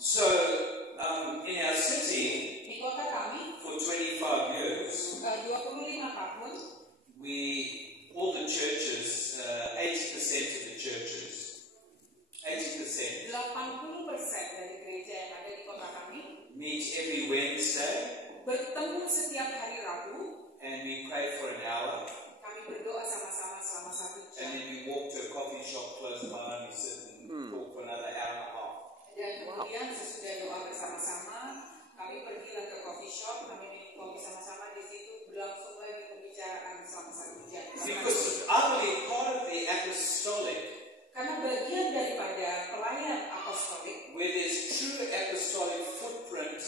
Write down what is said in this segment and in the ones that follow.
So, in our city, Di kota kami, for 25 years, 25 tahun, all the churches, 80% of the churches, 80% 80% dari gereja yang ada di kota kami meet every Wednesday bertemu setiap hari Rabu. and we pray for an hour. Kami berdoa sama-sama selama 1 jam. And then we walk to a coffee shop close by and we sit and talk for another hour and a half. Dan kemudian sesudah doa bersama-sama, kami pergilah ke coffee shop, kami minum kopi sama-sama di situ, berlangsung lagi pembicaraan selama 1 jam. Because I believe part of the apostolic, Karena bagian daripada pelayan apostolik, where there's true apostolic footprint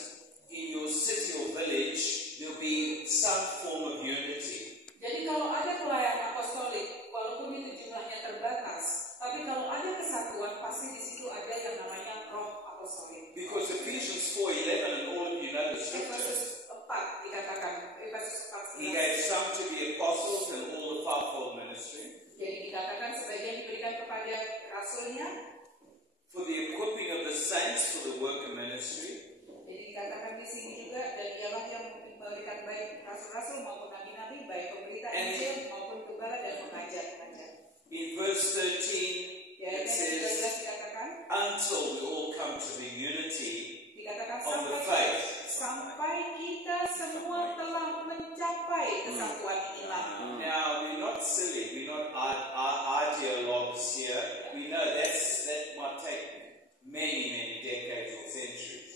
in your city or village, there'll be some form of unity. jadi kalau ada pelayan apostolik, walaupun itu jumlahnya terbatas, tapi kalau ada kesatuan, pasti di situ ada yang namanya roh apostolik. Because Ephesians 4:11, and all of you know the scripture, Efesus 4 dikatakan, Efesus 4 he gave some to be apostles and all the fivefold ministry, jadi dikatakan sebagian diberikan kepada rasulnya, for the equipping of the saints for the work of ministry, jadi dikatakan di sini juga, dan dialah yang memberikan baik rasul-rasul maupun nabi-nabi, baik pemberita Injil maupun gembala dan pengajar-pengajar. in verse 13, Ya, it ayat says, 13 dikatakan, until we all come to the unity dikatakan of the sampai faith. kita semua telah mencapai kesatuan inilah. Now, we're not silly, we're not ideologues here. We know that might take many decades or centuries.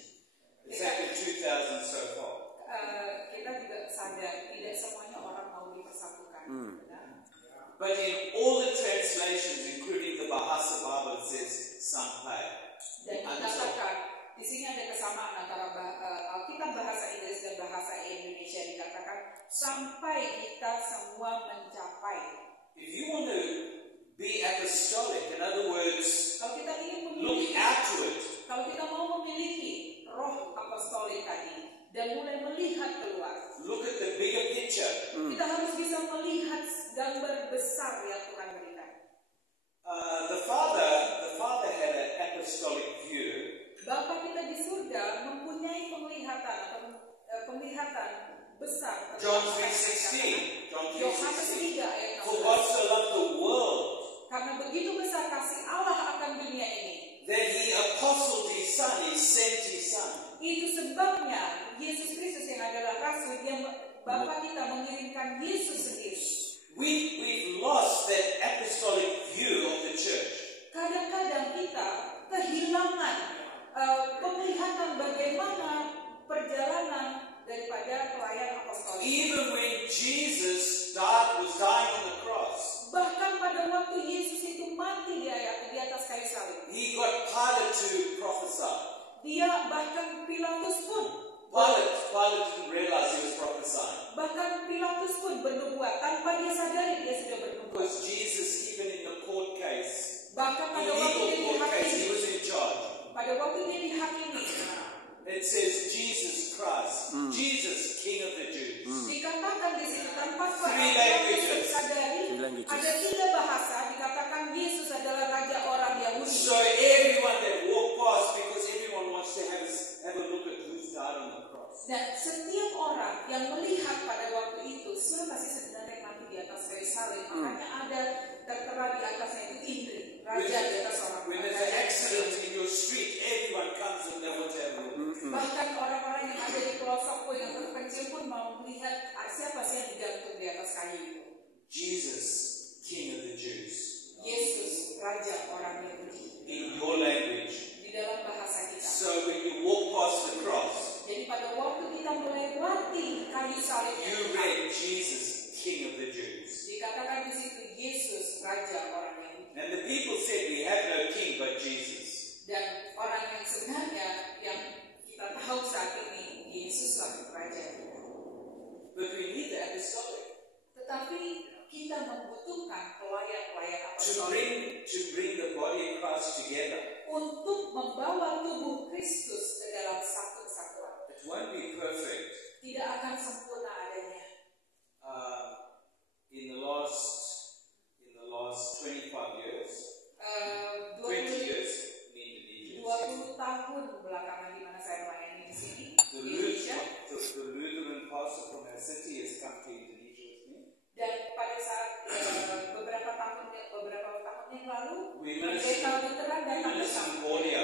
It's taken 2,000 so far. Kita juga sadar tidak semuanya orang mau dipersatukan. Benar? But in all the translations, including the Bahasa Bible, it says sampai. Dan dikatakan di sini ada kesamaan antara Alkitab bahasa Inggris dan bahasa Indonesia, dikatakan sampai kita semua mencapai. If you want to be apostolic, in other words, Kalau kita ingin look memiliki, out to it. kalau kita mau memiliki roh apostolik tadi dan mulai melihat keluar, Look at the bigger picture. kita harus bisa melihat gambar besar yang Tuhan berikan. The Father had an apostolic view. Bapa kita di surga mempunyai penglihatan atau penglihatan besar. John 3:16. Yohanes 3 ayat For God 16. so loved the world Karena begitu besar kasih Allah akan dunia ini. that He apostled His Son, He sent His Son. Itu sebabnya Yesus Kristus yang adalah Rasul, yang Bapa kita mengirimkan Yesus sendiri. We've lost that apostolic view of the church. Kadang-kadang kita kehilangan penglihatan bagaimana perjalanan daripada pelayan apostolik. Even when Jesus was dying on the cross, Bahkan pada waktu Yesus itu mati di atas kayu salib, He got Pilate to prophesy. dia bahkan Pilatus pun Pilate didn't realize he was prophesying. Bahkan Pilatus pun bernubuat tanpa dia sadari dia sudah bernubuat. Because Jesus, even in the court case, Bahkan pada waktu dia illegal court case, he dihakimi, was in charge. pada waktu dia dihakimi, It says Jesus Christ, Jesus, King of the Jews. dikatakan di situ tanpa Three Pilatus languages. sadari ada 3 bahasa, dikatakan Yesus adalah Raja orang Yahudi. So everyone that walked past, because everyone wants to have a look at who's died on the cross. Dan setiap orang yang melihat pada waktu itu, siapa sih sebenarnya mati di atas kayu salib? Makanya ada tertera di atasnya itu Indri, Raja di atas orang. When there's an accident in your street, everyone comes and they want to have a look. Bahkan orang-orang yang ada di pelosok pun, yang terpencil pun mau melihat siapa sih yang digantung di atas kayu itu. Jesus, King of the Jews. Yesus, Raja orang Yahudi. In your language. Di dalam bahasa kita. So when you walk past the cross, Jadi pada waktu kita melewati kayu salib, you read Jesus, King of the Jews. dikatakan di situ Yesus, Raja orang Yahudi. And the people said, we have no king but Jesus. Dan orang yang sebenarnya yang kita tahu saat ini, Yesuslah Raja kita. But we need the apostolic Tetapi kita membutuhkan pelayan-pelayan to apostolik bring the body of Christ together. untuk membawa tubuh Kristus ke dalam satu kesatuan. It won't be perfect. Tidak akan sempurna adanya. In the last 25 years, 20 20 years in Indonesia, 20 tahun pertama di mana saya melayani di sini The di Indonesia. Lutheran pastor from our city has come to Indonesia with me. Dan pada saat beberapa tahun yang lalu, We pendeta Lutheran datang ke ministered in sana. Borneo,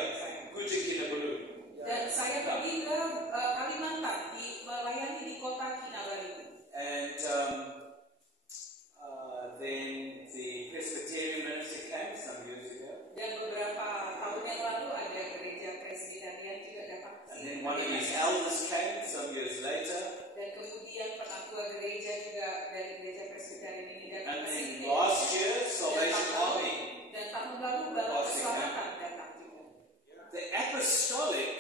Kuta Kinabalu. Dan saya pergi ke Kalimantan, melayani di kota Kinabalu. And then the Presbyterian minister came some years ago. Dan beberapa tahun yang lalu ada gereja Presbyterian juga datang ke And sini. then one of his elders came some years later. Dan kemudian penatua gereja juga dari gereja Presbyterian ini datang And ke then sini. last year, Salvation Army. Dan tahun lalu Bapak Keselamatan datang juga. The apostolic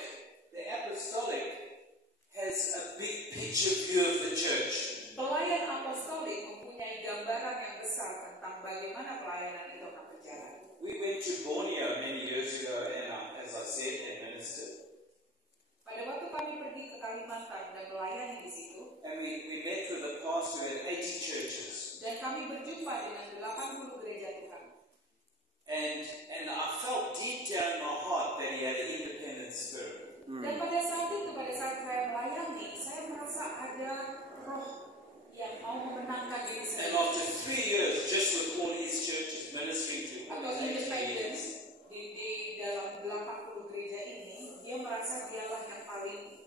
has a big picture view of the church. Pelayan apostolik mempunyai gambaran yang besar tentang bagaimana pelayanan itu akan berjalan. We went to Borneo many years ago, and as I said, and ministered. Pada waktu kami pergi ke Kalimantan dan melayani di situ, And we met with a pastor who had 80 churches. dan kami berjumpa dengan 80 gereja Tuhan. And I felt deep down in my heart that he had an independent spirit. Dan pada saat itu, pada saat saya melayani, saya merasa ada roh yang mau memenangkan diri And sendiri. after 3 years, just with all his churches ministering to Atau all these independen churches, di dalam 80 gereja ini, dia merasa dialah yang paling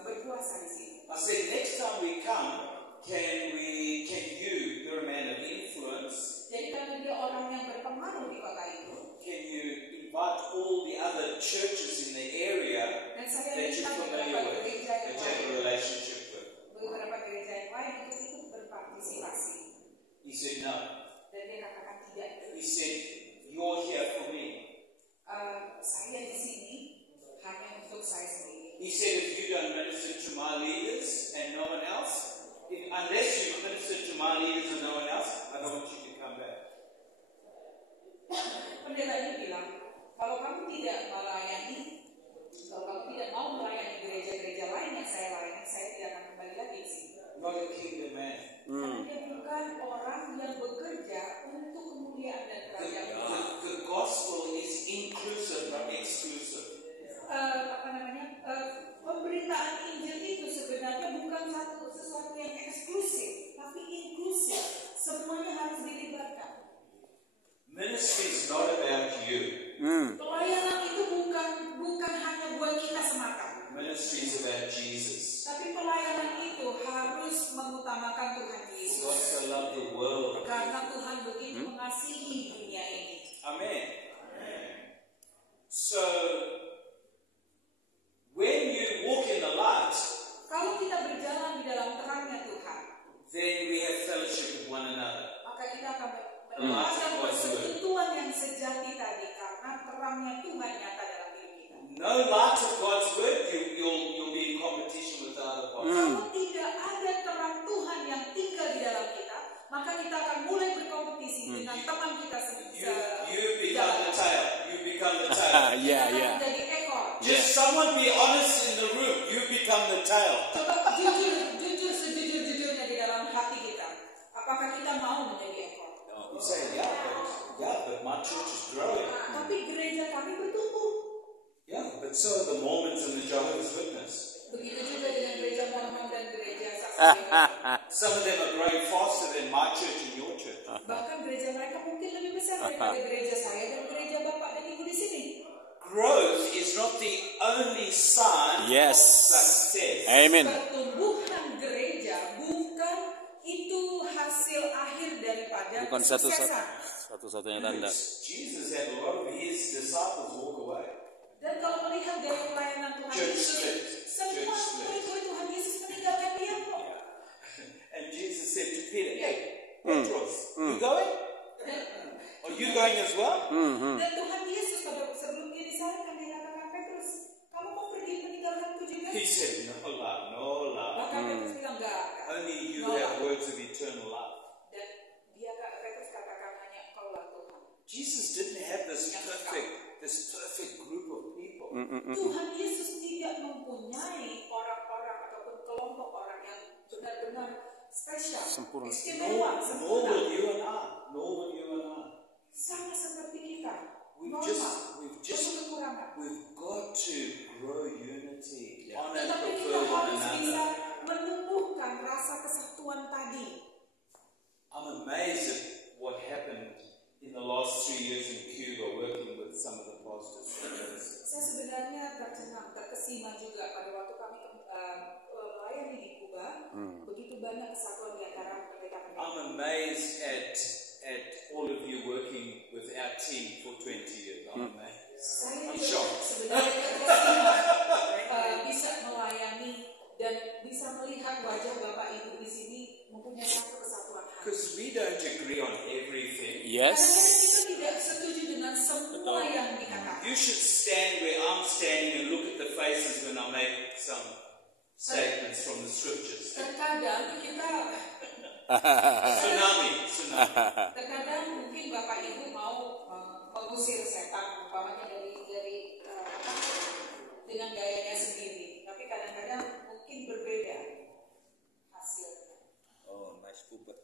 berkuasa di sini. I said, next time we come, you're a man of influence, Jadi karena dia orang yang berpengaruh di kota itu, can you invite all the other churches in the area dan saya that you're minta familiar beberapa with, gereja that yang you have a lain, relationship with? beberapa gereja yang lain untuk ikut berpartisipasi. He said, no. Dan dia katakan tidak. He said, you're here for me. Saya di sini hanya untuk saya sendiri. He said, if you don't minister to my leaders and no one else, unless you minister to my leaders and no one else, I don't want you to come back. Pendeta ini bilang, kalau kamu tidak melayani, kalau kamu tidak mau melayani gereja-gereja lain yang saya layani, saya tidak akan kembali lagi di sini. Not a kingdom man. Karena dia bukan orang yang bekerja untuk kemuliaan dan kerajaan Allah. The gospel is inclusive, not exclusive. Pemberitaan Injil itu sebenarnya bukan sesuatu yang eksklusif, tapi inklusif. Semuanya harus dilibatkan. Ministry is not about you. Pelayanan itu bukan hanya buat kita semata. Ministry is about Jesus. Tapi pelayanan itu harus mengutamakan Tuhan God Yesus. so loved the world. Karena Tuhan begitu mengasihi dunia ini. Amen. So, when you walk in the light, Kalau kita berjalan di dalam terangnya Tuhan, then we have fellowship with one another. maka kita akan mendapatkan persekutuan yang sejati tadi karena terangnya Tuhan nyata dalam diri kita. No light of God's word, you'll be in competition with the other party. Kalau tidak ada terang Tuhan yang tinggal di dalam kita, maka kita akan mulai berkompetisi dengan teman kita sendiri. You become the tail. You become the tail. Kita menjadi ekor. Just someone be honest in the room. You become the tail. Coba jujur sejujur-jujurnya di dalam hati kita. Apakah kita mau menjadi ekor? You say, but my church is growing. Tapi gereja kami bertumbuh. Yeah, but so are the Mormons and the Jehovah's Witness. Begitu juga dengan gereja Mormon dan gereja Saksi. Some of them are growing faster than my church and your church. Bahkan gereja mereka mungkin lebih besar daripada gereja saya dan gereja Bapak dan Ibu di sini. Growth is not the only sign of success. Amen. Pertumbuhan gereja bukan itu hasil akhir daripada Bukan kesuksesan. satu-satunya tanda. Jesus had a lot of his disciples walk away. Dan kalau melihat dari pelayanan Tuhan Church Yesus, split. semua Church split. murid Tuhan Yesus meninggalkan dia kok. And Jesus said to Peter, hey, Petros, you going? Are you going as well? Dan Tuhan Yesus pada sebelum dia disalibkan dia katakan, Petrus, kamu mau pergi meninggalkanku juga? He said, no love. Maka Petrus bilang enggak. Only you have words of eternal life. Dan Petrus katakan hanya engkaulah Tuhan. Jesus didn't have this perfect group of people. Tuhan Yesus tidak mempunyai orang-orang ataupun kelompok orang yang benar-benar spesial, Sempurna. istimewa, Nor sempurna. will you and I. Sama seperti kita, We've normal, just penuh kekurangan. we've got to grow unity. Honor and Tetapi kita prefer one harus bisa another. menumbuhkan rasa kesatuan tadi. I'm amazed at what happened in the last 3 years in Cuba, working with some of the pastors. Saya sebenarnya terkesima juga pada waktu kami melayani di Kuba. Begitu banyak kesatuan di antara pendeta-pendeta. I'm amazed at all of you working with our team for 20 years. I'm amazed. Saya I'm juga shocked. sebenarnya terkesima bisa melayani dan bisa melihat wajah Bapak Ibu di sini mempunyai satu kesatuan hati. Because we don't agree on everything. Yes. Kadang-kadang kita tidak setuju dengan semua yang dikatakan. You should stand where I'm standing and look at the faces when I make some statements from the scriptures. Terkadang kita Tsunami. Terkadang mungkin Bapak Ibu mau mengusir setan umpamanya dari dengan gayanya sendiri, tapi kadang-kadang mungkin berbeda hasilnya. Oh, nice pulpit.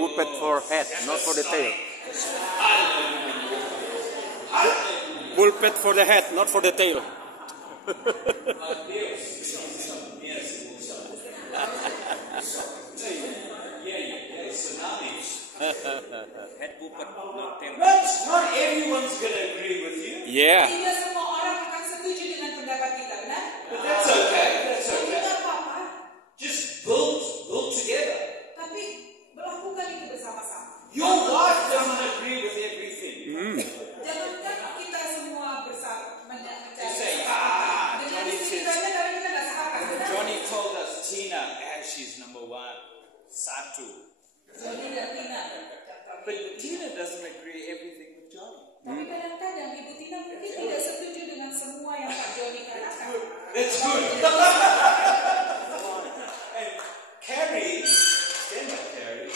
Pulpit for head, not for the tail. Pulpit for the head, not for the tail. Head pulpit, not tail. Not everyone's going to agree with you. Yeah. Tidak semua orang akan setuju dengan pendapat kita, benar? But that's okay. That's Tapi okay. tidak apa-apa. Just build together. Tapi melakukan itu bersama-sama. Your wife doesn't agree with everything. Jangankan kita semua bersama mencari You say, dengan Johnny istri says, kita karena kita tidak sepakat, benar? Johnny told us, Tina, she's number one. Satu. Johnny dan Tina. But Tina doesn't agree everything with Johnny. Tapi kadang-kadang Ibu Tina mungkin tidak setuju dengan semua yang Pak Johnny katakan. That's good. And Carrie, stand up, Carrie.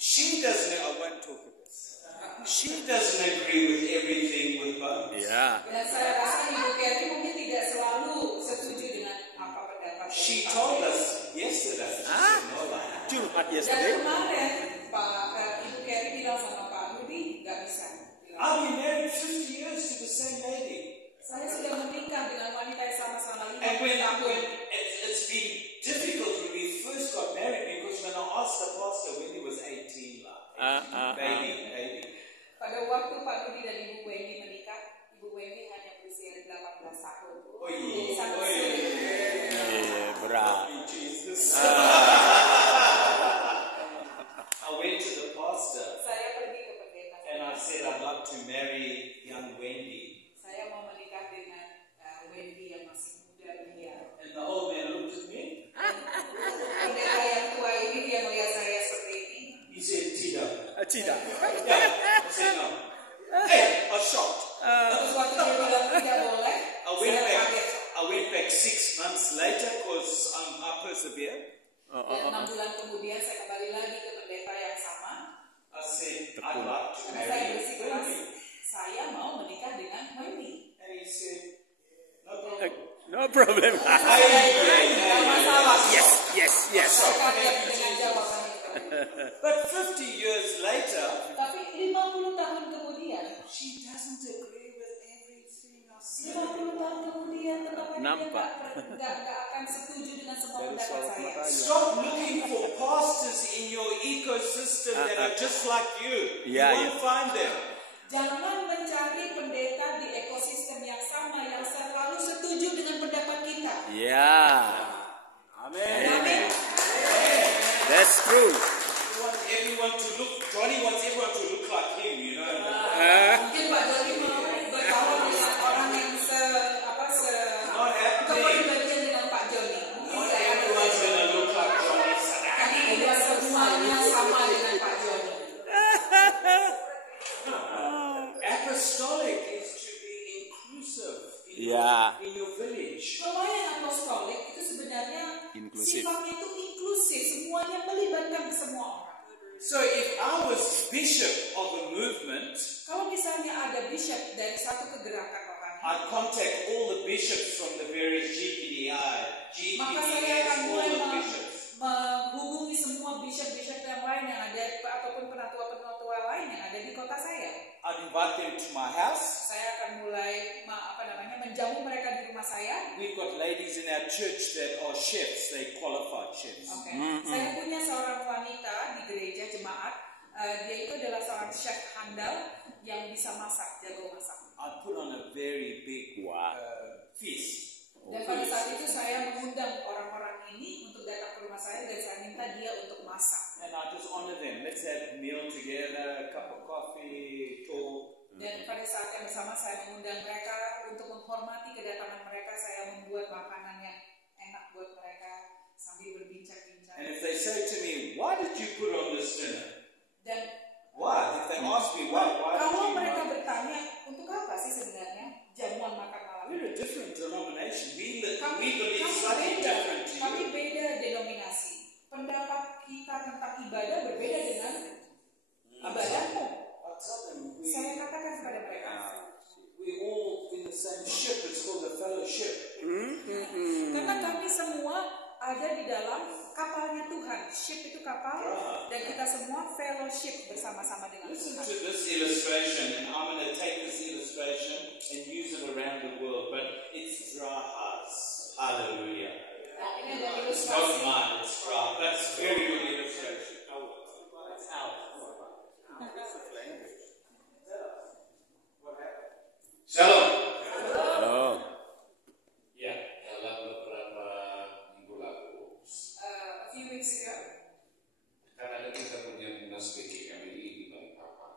She doesn't, I won't talk of this. She doesn't agree with everything with Bones. Yeah. Dan saya rasa Ibu Kerry mungkin tidak selalu setuju dengan apa pendapat She dari Pak told Johnny. us yesterday. She Ah? said, no, like, Jumat Dan yesterday. kemarin Ibu Kerry bilang sama Pak Rudi nggak bisa. Bilang, I've been married 50 years to the same lady. saya sudah menikah dengan wanita yang sama selama 50 And when tahun. it's been difficult when we first got married because when I asked the pastor when he was 18, like, baby. Pada waktu Pak Rudi dan Ibu Wendy menikah, Ibu Wendy hanya berusia 18 tahun. Oh, Jadi sangat yeah. sulit. Yeah, berat. Jesus. I went to the pastor Saya pergi ke pendeta. and I said I'd like to marry young Wendy. Saya mau menikah dengan Wendy yang masih muda belia. And the old man looked at me. Pendeta yang tua ini dia melihat saya seperti ini. He said, Tita. Tidak. Yeah. I said no. Hey, I was shocked. Terus waktu dia bilang tidak boleh, saya kaget. I went back 6 months later because I persevered. Dan 6 bulan kemudian saya kembali lagi ke pendeta yang sama. I said, I'd like to Karena saya marry bersikeras, Wendy. saya mau menikah dengan Wendy. And he said, no problem. No problem. Tidak masalah. Yes. Saya kaget dengan jawaban itu. But 50 years later, Tapi 50 tahun kemudian, she doesn't agree with everything I said. 50 tahun kemudian tetap dia Nampak. nggak akan setuju dengan semua pendapat saya. Stop looking for pastors in your ecosystem that are just like you. Yeah, You won't find them. Jangan mencari pendeta di ekosistem yang sama yang selalu setuju dengan pendapat kita. Yeah. Amin. That's true. You want everyone to look, Johnny wants everyone to look like him, you know. Mungkin Pak Joni mau berkawan dengan orang yang Not happening. kepribadian dengan Pak Joni. Not everyone's going to look like Johnny. Tapi tidak semuanya sama dengan Pak Joni. Apostolic is to be inclusive in your village. Pelayan apostolik itu sebenarnya Inklusif. sifatnya itu inklusif, semuanya melibatkan semua orang. So if I was bishop of a movement, Kalau misalnya ada bishop dari satu kegerakan rohani, I'd contact all the bishops from the various GPDI, maka saya GPDS, akan all mulai the bishops. menghubungi semua bishop-bishop yang lain yang ada ataupun penatua-penatua lain yang ada di kota saya. I'd invite them to my house. Saya akan mulai menjamu mereka di rumah saya. We've got ladies in our church that are chefs, they qualified chefs. Oke. Saya punya seorang wanita di gereja jemaat. Dia itu adalah seorang chef handal yang bisa masak, jago masak. I put on a very big feast. Dan pada saat itu saya mengundang orang-orang ini untuk datang ke rumah saya dan saya minta dia untuk masak. And I just honor them. Let's have a meal together, a cup of coffee, talk. Dan pada saat yang bersama saya mengundang mereka untuk menghormati kedatangan mereka. Saya membuat makanan yang enak buat mereka sambil berbincang-bincang. And if they say to me, why did you put on this dinner? Dan Why? If they ask me why kalau did mereka you? bertanya, untuk apa sih sebenarnya jamuan makan malam? We're a different denomination. We Kami believe slightly different to kami you. beda denominasi. Pendapat kita tentang ibadah berbeda dengan ibadahmu. I tell them Saya katakan kepada mereka, we're all in the same ship. It's called a fellowship. karena kami semua ada di dalam kapalnya Tuhan. Ship itu kapal, dan kita semua fellowship bersama-sama dengan Listen Tuhan. to this illustration, and I'm going to take this illustration and use it around the world, but it's Drahas. Hallelujah. Nah, ini ada It's ilustrasi. not mine, it's Drahas. That's a very good illustration. It's ours. Shalom. Oh. Ya, dalam beberapa minggu lalu, A few weeks ago, kan ada kita punya munas PGMI di Balikpapan.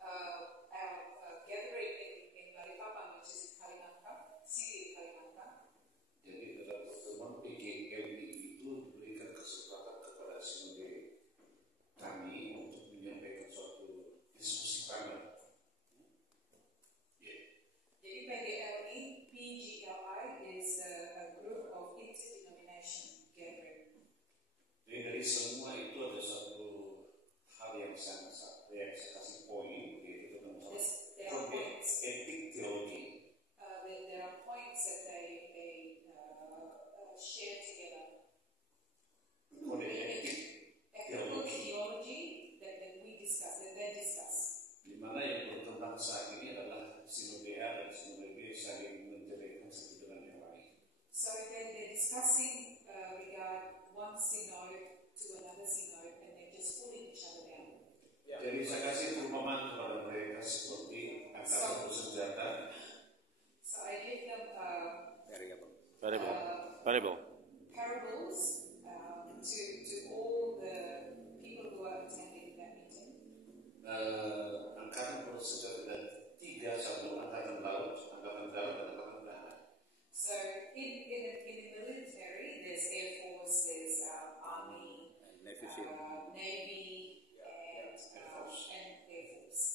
our gathering in Balikpapan, which is Kalimantan, city Kalimantan. Jadi dalam pertemuan PGMI itu diberikan kesempatan kepada sinode kami untuk menyampaikan suatu diskusi panel. Jadi PGLI is a group of interdenomination gathering. Jadi dari semua itu ada satu hal yang sangat saya kasih poin, yaitu tentang There are points. etik teologi. There are points that they share together. Kode etik Ethical theology that we discuss, that they discuss. di mana yang berkembang saat ini adalah sinode A dan sinode B saling menceraikan satu dengan yang lain. So they're discussing regard one synod to another synod, and they're just pulling each other down. Jadi saya kasih perumpamaan kepada mereka seperti angkatan bersenjata. So I give them Parable. parables to all the people who are attending that meeting. Angkatan bersenjata dan tiga, satu angkatan laut, angkatan darat, dan angkatan darat. So in the military, there's Air Force, there's Army, Navy SEAL. Navy, and Air Force.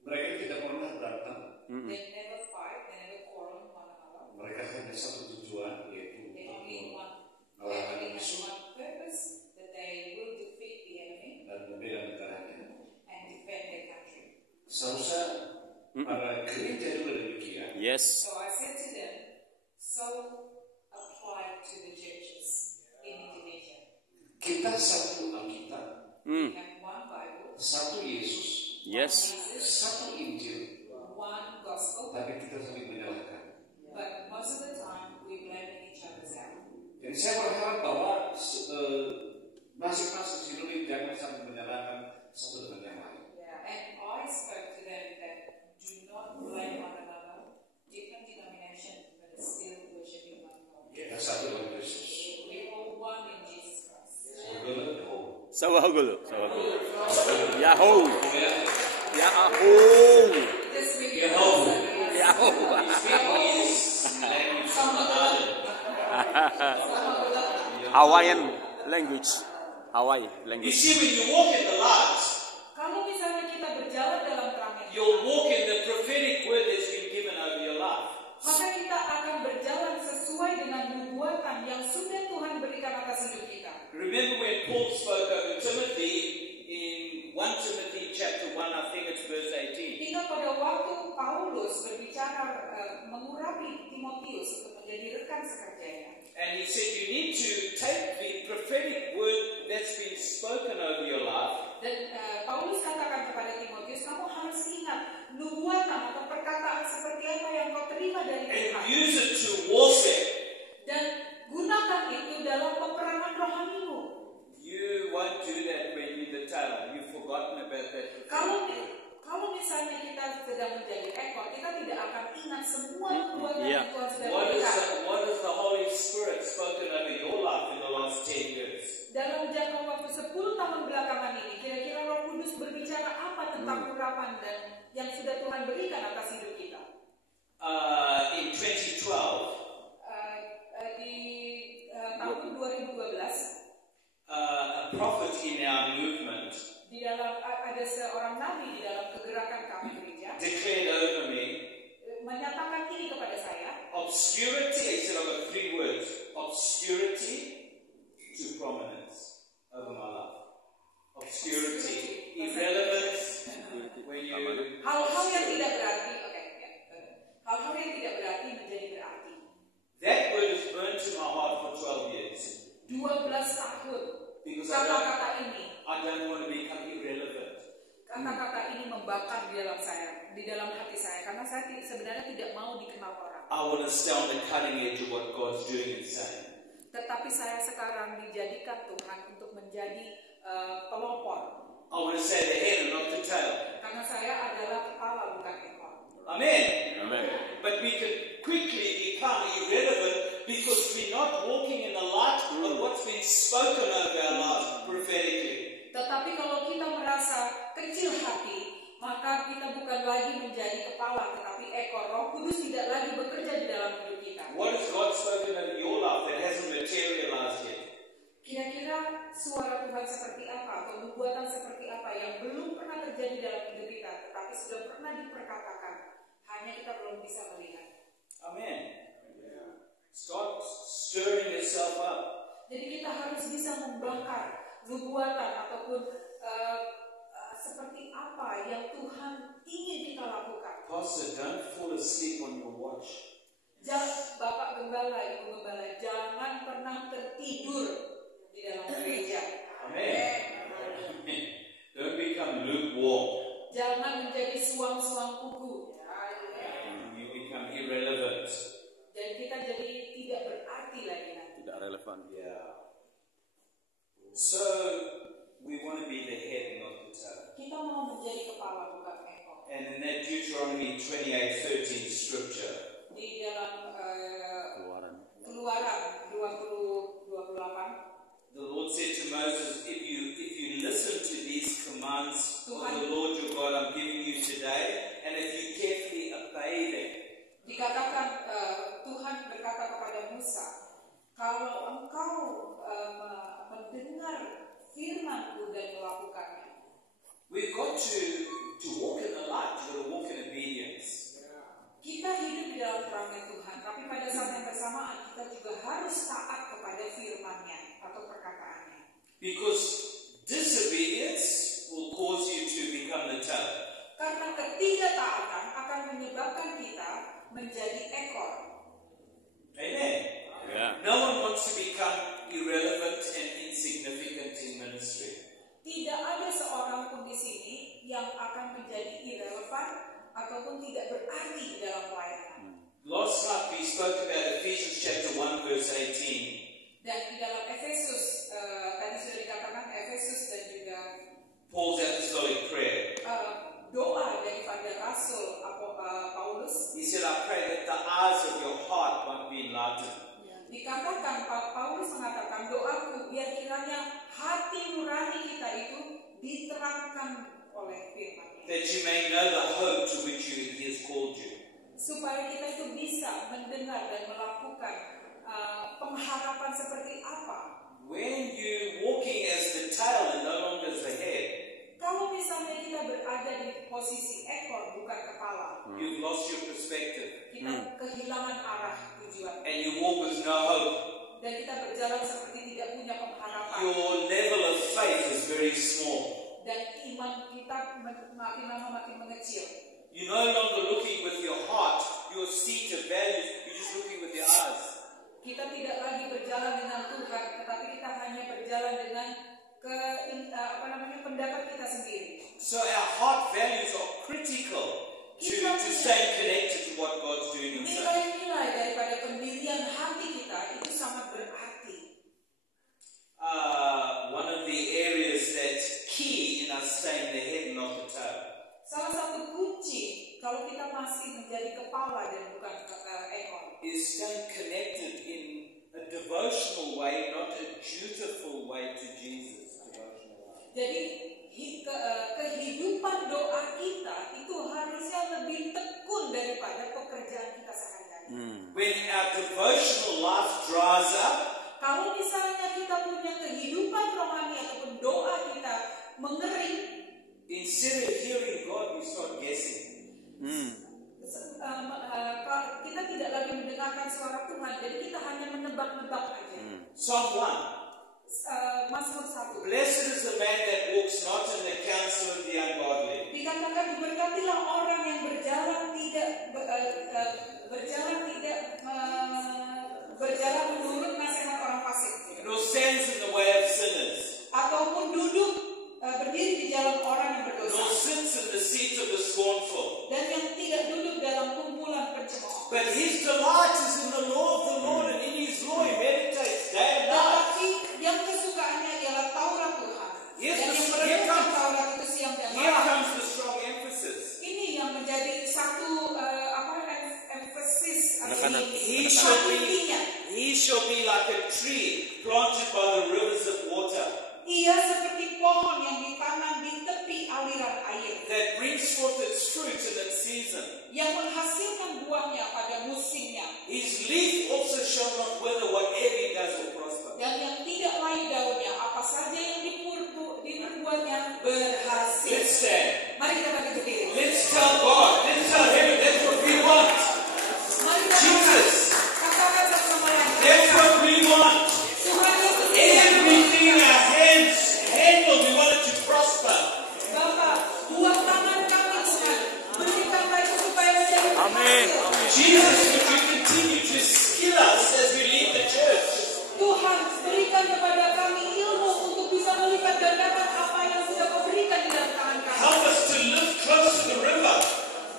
Mereka tidak pernah berantem. They never fight, they never quarrel with one another. Mereka hanya satu tujuan, yaitu They only mengalahkan have musuh one purpose, that they will defeat the enemy dan membela negaranya. and defend their country. Seharusnya para gereja juga demikian. Yes. So I said to them, so apply to the churches in Indonesia. Kita satu Alkitab, We have one Bible, satu Yesus, Yes. Jesus, satu Injil, one gospel, tapi kita saling menyalahkan. but most of the time we blame each other's out. Jadi saya berharap bahwa masing-masing sinode jangan saling menyalahkan satu dengan yang lain. Yeah, and I spoke to them that do not blame one another, different denomination, but still worshiping one God. Kita satu dengan Yesus. We're all one in Jesus Christ. Sawahugulu. Yahoo. Yahoo. This week, Yahoo. Hawaiian language. Hawaii You language. see, when you walk in the light, kalau misalnya kita berjalan dalam terang yang you'll walk in the prophetic word that's been given over your life. maka kita akan berjalan sesuai dengan nubuatan yang sudah Tuhan berikan atas hidup kita. Remember when Paul spoke over Timothy in 1 Timothy chapter 1, I think it's verse 18. Ingat pada waktu Paulus berbicara mengurapi Timotius untuk menjadi rekan sekerjanya. And he said you need to take the prophetic word that's been spoken over your life Dan Paulus katakan kepada Timotius, kamu harus ingat nubuatan atau perkataan seperti apa yang kau terima dari and Tuhan. use it to warfare. Dan gunakan itu dalam peperangan rohanimu. You won't do that when you're the tail. You've forgotten about that. Kalau misalnya kita sedang menjadi ekor, kita tidak akan ingat semua nubuatan Yeah. yang Tuhan sudah What berikan. has the Holy Spirit spoken over your life in the last 10 years? Dalam jangka waktu 10 tahun belakangan ini, kira-kira Roh Kudus berbicara apa tentang urapan dan yang sudah Tuhan berikan atas hidup kita? In 2012, Di tahun 2012, a prophet in our movement di dalam ada seorang nabi di dalam kegerakan kami gereja declared over me menyatakan ini kepada saya. obscurity. He said, I've got 3 words: obscurity to prominence over my life. Obscurity, irrelevance. When you Hal-hal yang tidak berarti, hal-hal yang tidak berarti menjadi berarti. that word has burned to my heart for 12 years 12 tahun because kata-kata ini, I don't want to become irrelevant. kata-kata ini membakar di dalam saya, di dalam hati saya, karena saya sebenarnya tidak mau dikenal orang. I want to stay on the cutting edge of what God's doing and saying. Tetapi saya sekarang dijadikan Tuhan untuk menjadi pelopor, I want to say the head and not the tail. karena saya adalah kepala bukan ekor. Amen. Amen. But we can quickly become irrelevant because we're not walking in the light of what's been spoken over our lives prophetically. Tetapi kalau kita merasa kecil hati, maka kita bukan lagi menjadi kepala, tetapi ekor. Roh Kudus tidak lagi bekerja di dalam hidup kita. What has God spoken over your life that hasn't materialized yet? Kira-kira suara Tuhan seperti apa atau nubuatan seperti apa yang belum pernah terjadi dalam hidup kita, tetapi sudah pernah diperkatakan, hanya kita belum bisa melihat. Amen. Start stirring yourself up. Jadi kita harus bisa membakar nubuatan ataupun seperti apa yang Tuhan ingin kita lakukan. Pastor, don't fall asleep on your watch. Bapak Gembala, Ibu Gembala, jangan pernah tertidur di dalam gereja. Amen. Don't become lukewarm. Jangan menjadi suam-suam kuku. You become irrelevant. Dan kita jadi tidak berarti lagi nanti. Tidak relevan. Yeah. So we want to be the head, not the tail. Kita mau menjadi kepala bukan ekor. And in that Deuteronomy 28:13 scripture, Di dalam Keluaran. Keluaran 20:28, the Lord said to Moses, if you listen to these commands of Tuhan. the Lord your God I'm giving you today, and if you carefully obey them, dikatakan Tuhan berkata kepada Musa, kalau engkau mendengar firman-Ku dan melakukannya. we've got to walk in the light, we've got to walk in obedience. Kita hidup di dalam terangnya Tuhan, tapi pada saat yang bersamaan kita juga harus taat kepada firman-Nya atau perkataannya. Because disobedience will cause you to become the tail. Karena ketidaktaatan akan menyebabkan kita menjadi ekor. Amen. Yeah. No one wants to become irrelevant and insignificant in ministry. Tidak ada seorang pun di sini yang akan menjadi irrelevan ataupun tidak berarti di dalam pelayanan. Last night we spoke about Ephesians chapter 1 verse 18. Dan di dalam Efesus, tadi sudah dikatakan Efesus dan juga Paul's apostolic prayer. doa daripada Rasul Paulus. He said, I pray that the eyes of your heart might be enlightened. Dikatakan, Paulus mengatakan, doaku biar kiranya hati nurani kita itu diterangkan oleh firman-Nya. That you may know the hope to which He has called you. Supaya kita itu bisa mendengar dan melakukan pengharapan seperti apa. When you're walking as the tail and no longer as the head, Kalau misalnya kita berada di posisi ekor bukan kepala, you've lost your perspective. kita kehilangan arah tujuan. And you walk with no hope. Dan kita berjalan seperti tidak punya pengharapan. Your level of faith is very small. Dan iman kita makin lama makin mengecil. You're no longer looking with your heart, your seat of values, you're just looking with your eyes. Kita tidak lagi berjalan dengan Tuhan, tetapi kita hanya berjalan dengan pendapat kita sendiri. So our heart values are critical to stay connected to what God's doing inside. Nilai-nilai daripada pendirian hati kita itu sangat berarti. One of the areas that's key in us staying the head and not the tail. Salah satu kunci kalau kita masih menjadi kepala dan bukan ekor Is staying connected in a devotional way, not a dutiful way to Jesus. Jadi kehidupan doa kita itu harusnya lebih tekun daripada pekerjaan kita sehari-hari. When our devotional life dries up, Kalau misalnya kita punya kehidupan rohani ataupun doa kita mengering, instead of hearing God, we start guessing. kita tidak lagi mendengarkan suara Tuhan, jadi kita hanya menebak-nebak aja. Psalm 1. Mazmur 1. Blessed is the man that walks not in the counsel of the ungodly. Dikatakan diberkatilah orang yang berjalan menurut nasihat orang fasik, Nor stands in the way of sinners, ataupun duduk berdiri di jalan orang yang nor berdosa, sits in the seat of the scornful. dan yang tidak duduk dalam kumpulan pencemooh. But his delight is in the law of the Lord, and in his law he meditates day and night. Tetapi yang kesukaannya ialah Taurat Tuhan, Yes, dan yang here merenungkan comes- Taurat itu siang dan Here malam. comes the strong emphasis. Ini yang menjadi satu emphasis Penekanan. He shall be like a tree planted by the rivers of water, Ia seperti pohon yang ditanam di tepi aliran air, that brings forth its fruit in its season. yang menghasilkan buahnya pada musimnya, His leaf also shall not wither, whatever he does will prosper. dan yang tidak layu daunnya, apa saja yang diperbuatnya berhasil. Let's stand. Mari kita bangkit berdiri. Let's tell God. Let's tell heaven. That's what we want. Mari kita Jesus. katakan satu sama lain. That's what we want. Tuhan Yesus, Everything our hands handle, we want it to prosper. Bapa, buah tangan kami Tuhan, berikanlah itu supaya menjadi Amin. berhasil. Jesus, would you continue to skill us as we lead the church? Tuhan, berikan kepada kami ilmu untuk bisa melipat gandakan apa yang sudah kau berikan di dalam tangan kami. Help us to live close to the river.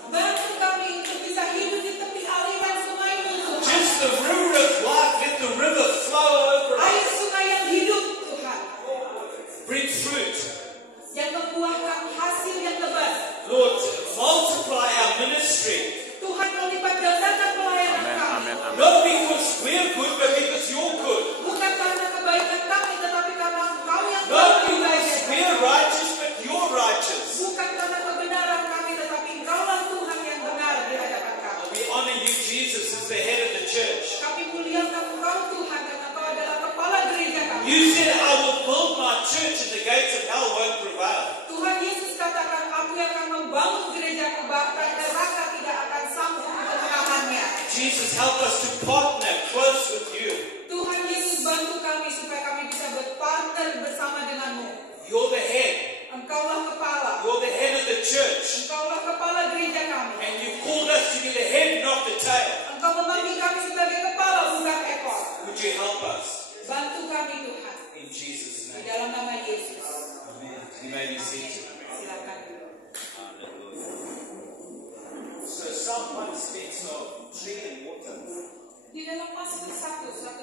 Bantu kami untuk bisa hidup di tepi aliran sungai-Mu, Tuhan. Just the river of life, let the river flow over us. Air sungai yang hidup, Tuhan, Bring fruit. yang membuahkan hasil yang lebat. Lord, multiply our ministry. Tuhan, kau lipat gandakan pelayanan Amin. kami. Amin. Amin. Not because we're good, but because you're good. Bukan karena kebaikan kami, tetapi karena Engkau yang Not lebih baik. because we're righteous, but you're righteous. Bukan karena kebenaran kami, tetapi Engkaulah Tuhan yang benar di hadapan kami. We honor you, Jesus, as the head of the church. Kami muliakan Engkau, Tuhan, karena Engkau adalah kepala gereja kami. You said, I will build my church and the gates of hell won't prevail. Tuhan Yesus katakan, aku yang akan membangun gereja bahkan neraka tidak akan sanggup untuk menahannya. Jesus, help us to partner close with you. Tuhan Yesus, bantu kami supaya kami bisa berpartner bersama denganmu. You're the head. Engkaulah kepala. You're the head of the church. Engkaulah kepala gereja kami. And you called us to be the head, not the tail. Engkau memanggil kami sebagai kepala, bukan ekor. Would you help us? Bantu kami, Tuhan. In Jesus' Di name. dalam nama Yesus. Amen. You may be seated. Silakan. So Psalm 1 speaks of tree and water. Di dalam Mazmur 1:1-3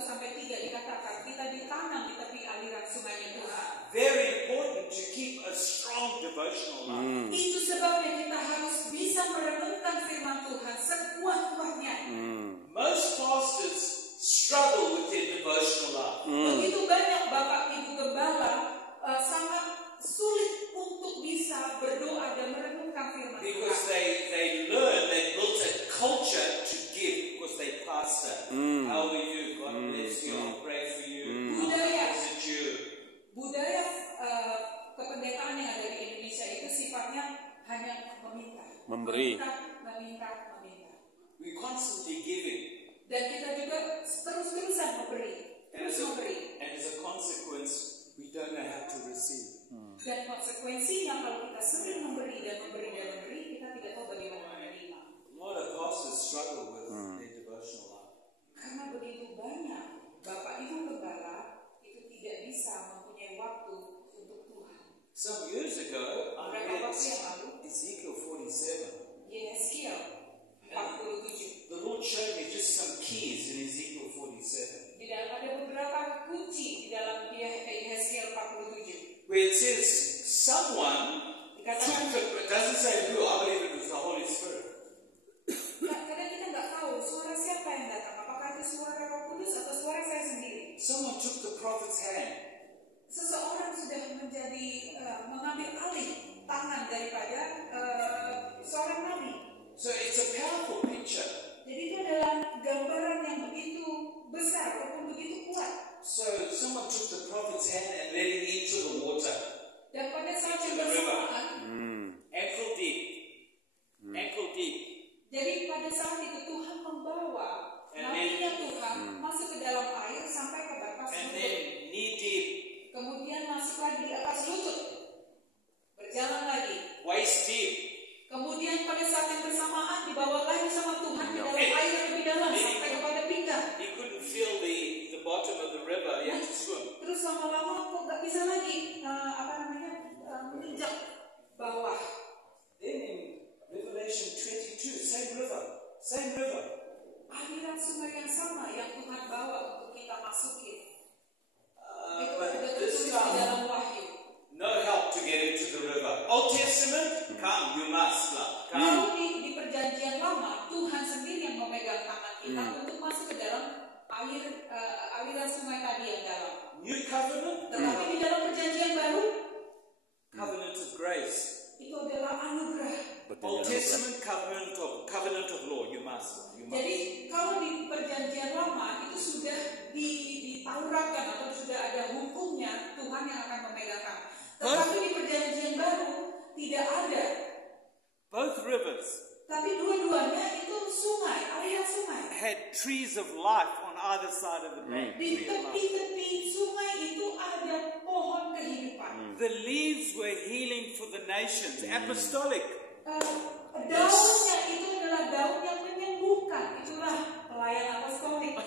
dikatakan kita ditanam di tepi aliran sungainya Tuhan. Very important to keep a strong devotional life. Itu sebabnya kita harus bisa merenungkan firman Tuhan sekuat-kuatnya. Most pastors struggle with their devotional life. Begitu banyak Bapak Ibu Gembala sangat sulit untuk bisa berdoa dan merenungkan firman Because Tuhan. they learn, they built a culture to give because they pastor. How are you? God bless you. I'll pray for you. Budaya. I'll visit you. Budaya kependekaan yang ada di Indonesia itu sifatnya hanya meminta. Memberi. Meminta. We're constantly giving. Dan kita juga terus-terusan memberi. And Terus memberi. as a consequence, we don't know how to receive. Dan konsekuensinya kalau kita sering memberi, kita tidak tahu bagaimana menerima. A lot of pastors struggle with their devotional life. Karena begitu banyak Bapak Ibu Gembala itu tidak bisa mempunyai waktu So someone took the prophet's hand and led him into the water. Dan pada saat Into yang the river. bersamaan, Ankle deep. Ankle deep. jadi pada saat itu Tuhan membawa And nabinya Tuhan masuk ke dalam air sampai ke batas And lutut. then knee deep. Kemudian masuk lagi di atas lutut. Berjalan lagi. Waist deep. Kemudian pada saat yang bersamaan dibawa lagi sama Tuhan ke dalam air yang lebih dalam sampai kepada pinggang. He couldn't feel the bottom of the river. He had to swim. Terus lama-lama kok nggak bisa lagi menginjak bawah. Then in Revelation 22, same river. Same river. Aliran sungai yang sama yang Tuhan bawa untuk kita masukin. Itu But sudah this tertulis di time, dalam Wahyu. no help to get into the river. Old Testament, come, you must. Come. Lalu di perjanjian lama Tuhan sendiri yang memegang tangan kita untuk masuk ke dalam aliran sungai tadi yang dalam. New covenant, Tetapi di dalam perjanjian baru covenant of grace. itu adalah anugerah. Old Testament, covenant of law. You must. Jadi kalau di perjanjian lama itu sudah ditauratkan atau sudah ada hukumnya, Tuhan yang akan memegang tangan. Tetapi di perjanjian baru tidak ada. Both rivers Tapi dua-duanya itu sungai, aliran sungai. had trees of life on either side of the bank. Di tepi-tepi sungai itu ada pohon kehidupan. The leaves were healing for the nations, apostolic. Daunnya itu adalah daun yang menyembuhkan. Itulah pelayan apostolik.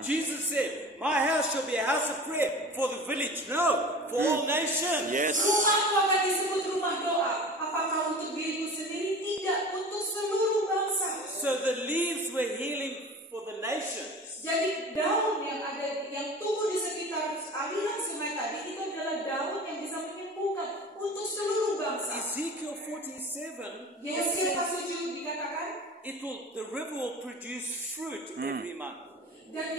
Jesus said, "My house shall be a house of prayer for the village." No, for all nations. Yes. Rumahku akan disebut rumah doa. Apakah untuk diriku sendiri? Tidak, untuk seluruh bangsa. So the leaves were healing for the nations. Jadi daun yang tumbuh di sekitar aliran sungai tadi itu adalah daun yang bisa menyembuhkan untuk seluruh bangsa. Ezekiel 47, Yesaya pasal 7 dikatakan, the river will produce fruit every month. dan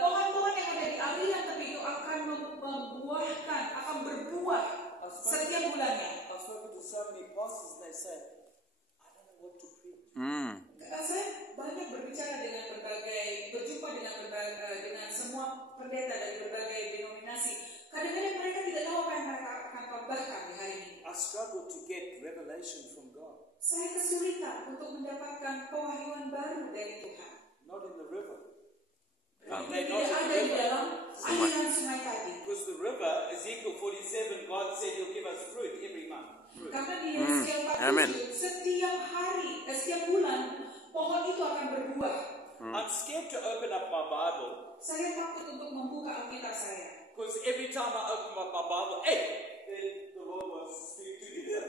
pohon-pohon yang ada di aliran tepi itu akan membuahkan, akan berbuah setiap bulannya. I've spoken to so many pastors and they say, "I don't know what to preach." Saya banyak berbicara berjumpa dengan semua pendeta dari berbagai denominasi. Kadang-kadang mereka tidak tahu apa yang mereka akan khotbahkan di hari ini. I struggle to get revelation from God, Saya kesulitan untuk mendapatkan pewahyuan baru dari Tuhan. not in the river. Tidak ada di dalam aliran sungai tadi. Because the river, Ezekiel 47, God said He'll give us fruit every month. Karena di Yesaya 47 setiap bulan pohon itu akan berbuah. I'm scared to open up my Bible Saya takut untuk membuka Alkitab saya. because every time I open up my Bible, then the Lord wants to speak to you.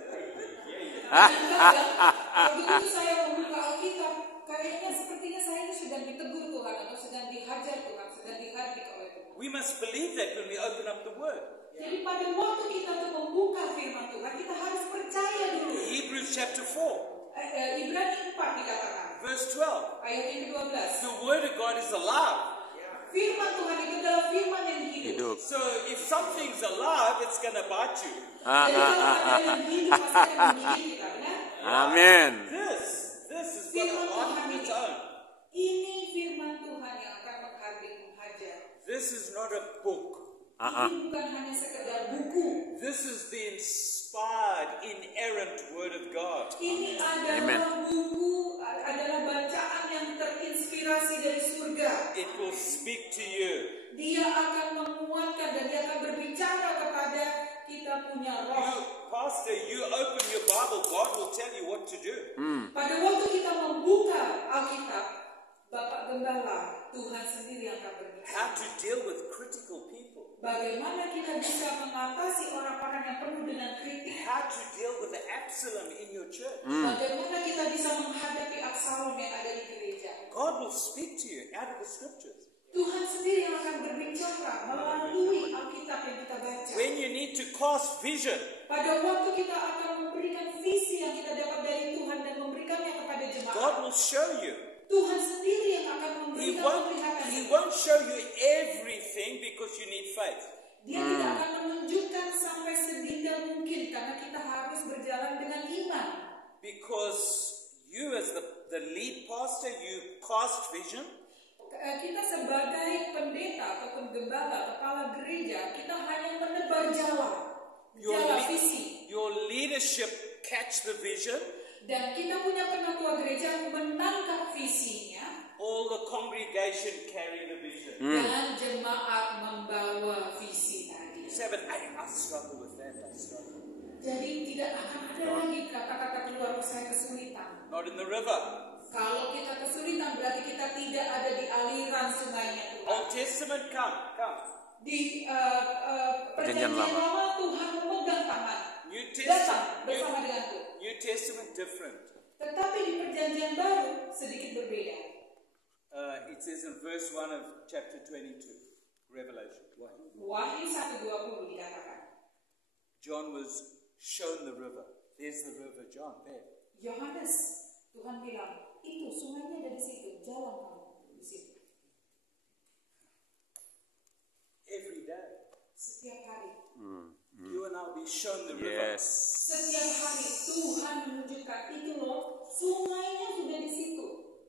Kalau begitu saya membuka Alkitab, kayaknya sepertinya saya ini sedang ditegur Tuhan atau sedang dihajar Tuhan, sedang dihardik oleh Tuhan. We must believe that when we open up the Word. Jadi pada waktu kita untuk membuka firman Tuhan, kita harus percaya dulu. Hebrews chapter 4, Ibrani 4 dikatakan, verse 12. ayat yang ke-12. The Word of God is alive. Firman Tuhan itu adalah firman yang hidup. So if something's alive, it's going to bite you. Jadi kalau ada yang hidup, pasti akan menggigit kita, benar? Amen. This is got a life of its own. Ini firman Tuhan yang akan menghardik, menghajar. This is not a book. Ini bukan hanya sekedar buku. This is the inspired, inerrant Word of God. Ini adalah buku, adalah bacaan yang terinspirasi dari surga. It will speak to you. Dia akan menguatkan dan dia akan berbicara kepada kita punya roh. Pastor, you open your Bible, God will tell you what to do. Pada waktu kita membuka Alkitab, Bapak Gembala, Tuhan sendiri yang akan berbicara. How to deal with critical people. Bagaimana kita bisa mengatasi orang-orang yang penuh dengan kritik? How to deal with the Absalom in your church. Bagaimana kita bisa menghadapi Absalom yang ada di gereja? God will speak to you out of the scriptures. Tuhan sendiri yang akan berbicara melalui Alkitab yang kita baca. When you need to cast vision, Pada waktu kita akan memberikan visi yang kita dapat dari Tuhan dan memberikannya kepada jemaat, God will show you. Tuhan sendiri yang akan He memberikan penglihatan. won't show you everything because you need faith. Dia tidak akan menunjukkan sampai sedetail mungkin karena kita harus berjalan dengan iman. Because you as the lead pastor, you cast vision. kita sebagai pendeta ataupun gembala, kepala gereja, kita hanya menebar jalan visi. Your leadership catch the vision. Dan kita punya penatua gereja menangkap visinya. All the congregation carry the vision. Dan jemaat membawa visi tadi. You say, but I struggle with that. I struggle. Jadi tidak akan ada lagi kata-kata keluar saya kesulitan. Not in the river. Kalau kita kesulitan berarti kita tidak ada di aliran sungainya Tuhan. Old Testament, come. Di perjanjian lama Tuhan memegang tangan. New Datang Testament, bersama denganku. New Testament different. Tetapi di perjanjian baru sedikit berbeda. It says in verse 1 of chapter 22, Revelation. Wahyu 1:20 dikatakan. John was shown the river. There's the river, John, there. Yohanes, Tuhan bilang, itu sungainya ada di situ, jalan kamu di situ. Every day. Setiap hari. You and I will be shown the river. Yes. Setiap hari Tuhan menunjukkan itu loh, sungainya sudah di situ.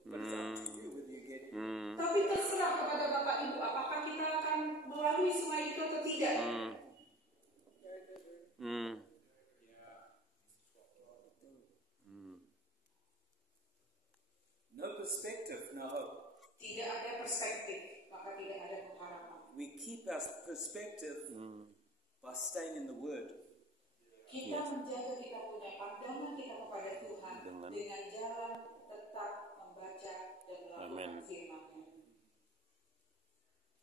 But it's up to you whether you get it. Tapi terserah kepada Bapak Ibu, apakah kita akan melalui sungai itu atau tidak. No perspective, no hope. Tidak ada perspektif, maka tidak ada pengharapan. We keep our perspective by staying in the Word. Kita menjaga kita punya pandangan kita kepada Tuhan dengan jalan tetap membaca dan melakukan firman-Nya.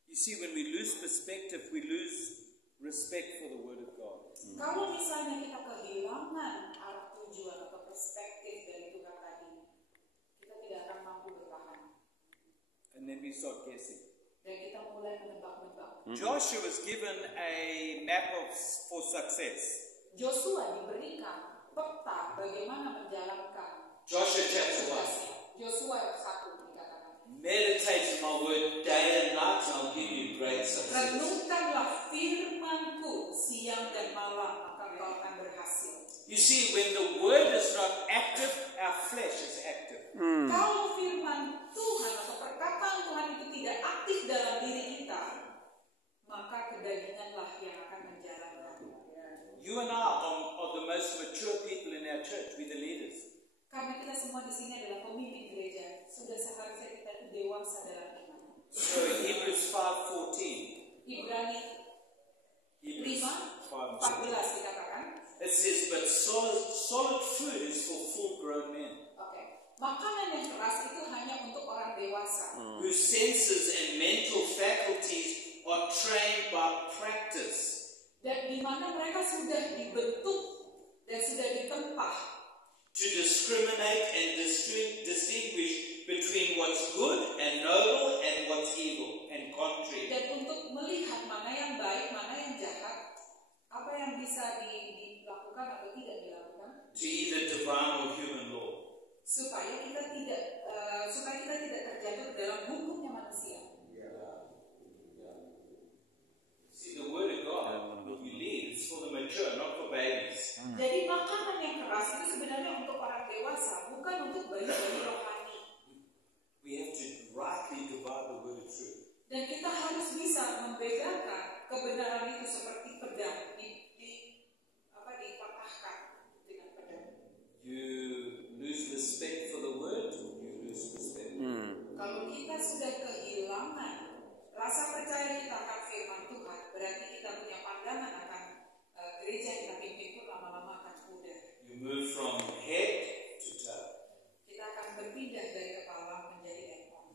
You see, when we lose perspective, we lose respect for the Word of God. Kalau misalnya kita kehilangan arah tujuan atau perspektif dari Tuhan tadi, kita tidak akan mampu bertahan. And then we start guessing. Dan kita mulai menebak-nebak. Joshua was given a map for success. Joshua diberikan peta bagaimana menjalankan Joshua chapter 1. tugasnya. Joshua 1 dikatakan. Meditate on my word day and night, and I'll give you great success. Renungkanlah firman-Ku siang dan malam, maka kau akan berhasil. You see, when the word is not active, our flesh is active. Kalau firman Tuhan atau perkataan Tuhan itu tidak aktif dalam diri kita, maka kedaginganlah yang akan menjalankan. You and I are the most mature people in our church. We're the leaders. Karena kita semua di sini adalah pemimpin gereja, sudah seharusnya kita itu dewasa dalam iman. So Hebrews 5:14. Ibrani 5:14 dikatakan. It says, but solid food is for full-grown men, Oke. Makanan yang keras itu hanya untuk orang dewasa. whose senses and mental faculties are trained by practice. Dan di mana mereka sudah dibentuk dan sudah ditempah To discriminate and distinguish between what's good and noble and what's evil and contrary. dan untuk melihat mana yang baik, mana yang jahat, apa yang bisa dilakukan atau tidak dilakukan, To either divine or human law. supaya kita tidak terjatuh dalam hukumnya manusia. See, the word of God, what we lead, is for the mature, not for babies. Jadi makanan yang keras itu sebenarnya untuk orang dewasa, bukan untuk bayi-bayi rohani. We have to rightly divide the word of truth. Dan kita harus bisa membedakan kebenaran itu seperti pedang dipatahkan dengan pedang. You lose respect for the word, you lose respect. Kalau kita sudah kehilangan rasa percaya kita akan firman Tuhan, berarti kita punya pandangan akan gereja yang kita pimpin pun lama-lama akan pudar. You move from head to toe. Kita akan berpindah dari kepala menjadi ekor.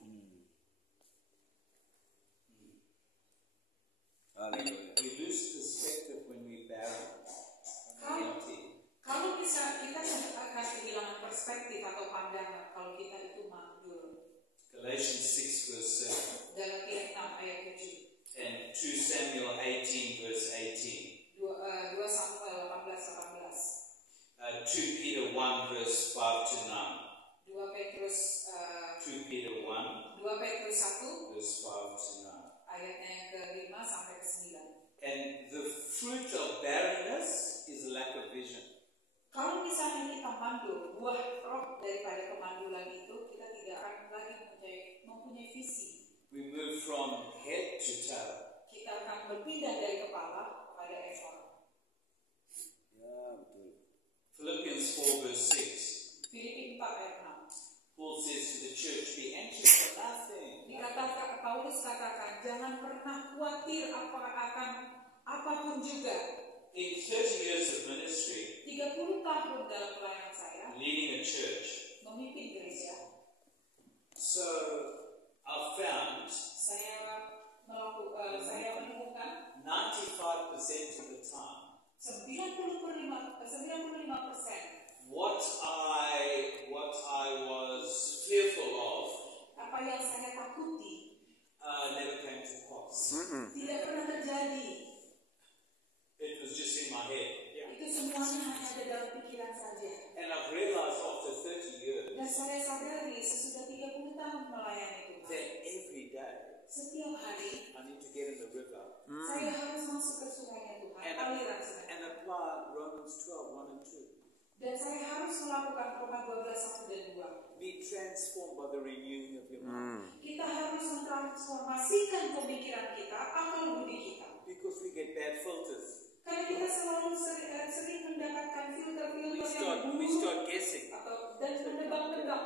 We lose perspective when we barren. Kalau bisa kita akan kehilangan perspektif atau pandangan kalau kita itu mandul. Galatians 6 verse 7 Galatia 6 ayat 7. and 2 Samuel 18 verse 18. 2 Samuel 18:18. 2 Peter 1 verse 5 to 9. 2 Petrus 2 Peter 1 2 Petrus 1 verse 5 to 9. ayatnya yang ke-5 sampai ke-9. And the fruit of barrenness is a lack of vision. Kalau misalnya kita mandul, buah roh daripada kemandulan itu kita tidak akan lagi mempunyai visi. We move from head to toe. Kita akan berpindah dari kepala kepada ekor. Yeah, betul. Philippians 4 verse 6. Filipi 4 ayat 6. Paul says to the church, be anxious for nothing. Dikatakan, Paulus katakan, jangan pernah khawatir apapun juga. In 30 years of ministry, 30 tahun dalam pelayanan saya, leading a church, memimpin gereja, so I found saya menemukan 95% of the time, 95% what I was fearful of apa yang saya takuti never came to pass. tidak pernah terjadi. It was just in my head. Itu semuanya hanya ada dalam pikiran saja. And I've realized after 30 years Dan saya sadari sesudah 30 tahun melayani Tuhan, that every day setiap hari I need to get in the river saya harus masuk ke sungainya Tuhan, aliran sungai. and apply Romans 12, 1 and 2. Dan saya harus melakukan Roma 12, 1 dan 2. Be transformed by the renewing of your mind. Kita harus mentransformasikan pemikiran kita, akal budi kita. Because we get bad filters. Karena kita selalu sering mendapatkan filter-filter We yang start buruk guessing. dan menebak-nebak.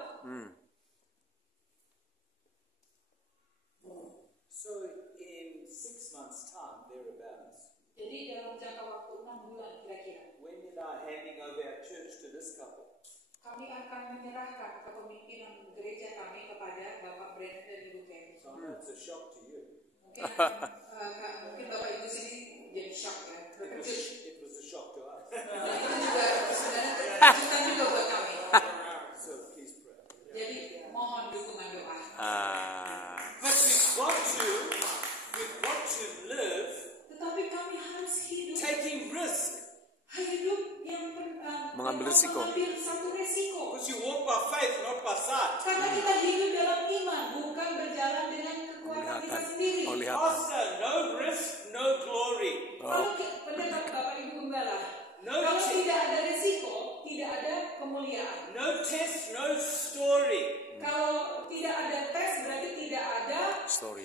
So in 6 months' time, thereabouts, Jadi dalam jangka waktu 6 bulan kira-kira, when did I handing over our church to this couple? kami akan menyerahkan kepemimpinan gereja kami kepada Bapak Brandon dan Ibu Kemi. So I know it's a shock to you. Mungkin Bapak Ibu sini jadi shock ya. It was a shock to us. Dan itu juga sebenarnya terkejutan juga buat kami. So please pray. Jadi mohon dukungan doa. But we've got to live Tetapi kami harus hidup taking risk. yang Mengambil risiko. mengambil satu risiko. Because you walk by faith, not by sight. Karena kita hidup dalam iman, bukan berjalan dengan kekuatan kita sendiri. Pastor, no risk, no glory. Kalau pendeta Bapak Ibu Gembala, No kalau ch- tidak ada risiko, tidak ada kemuliaan. No test, no story. Kalau tidak ada tes, berarti tidak ada Story.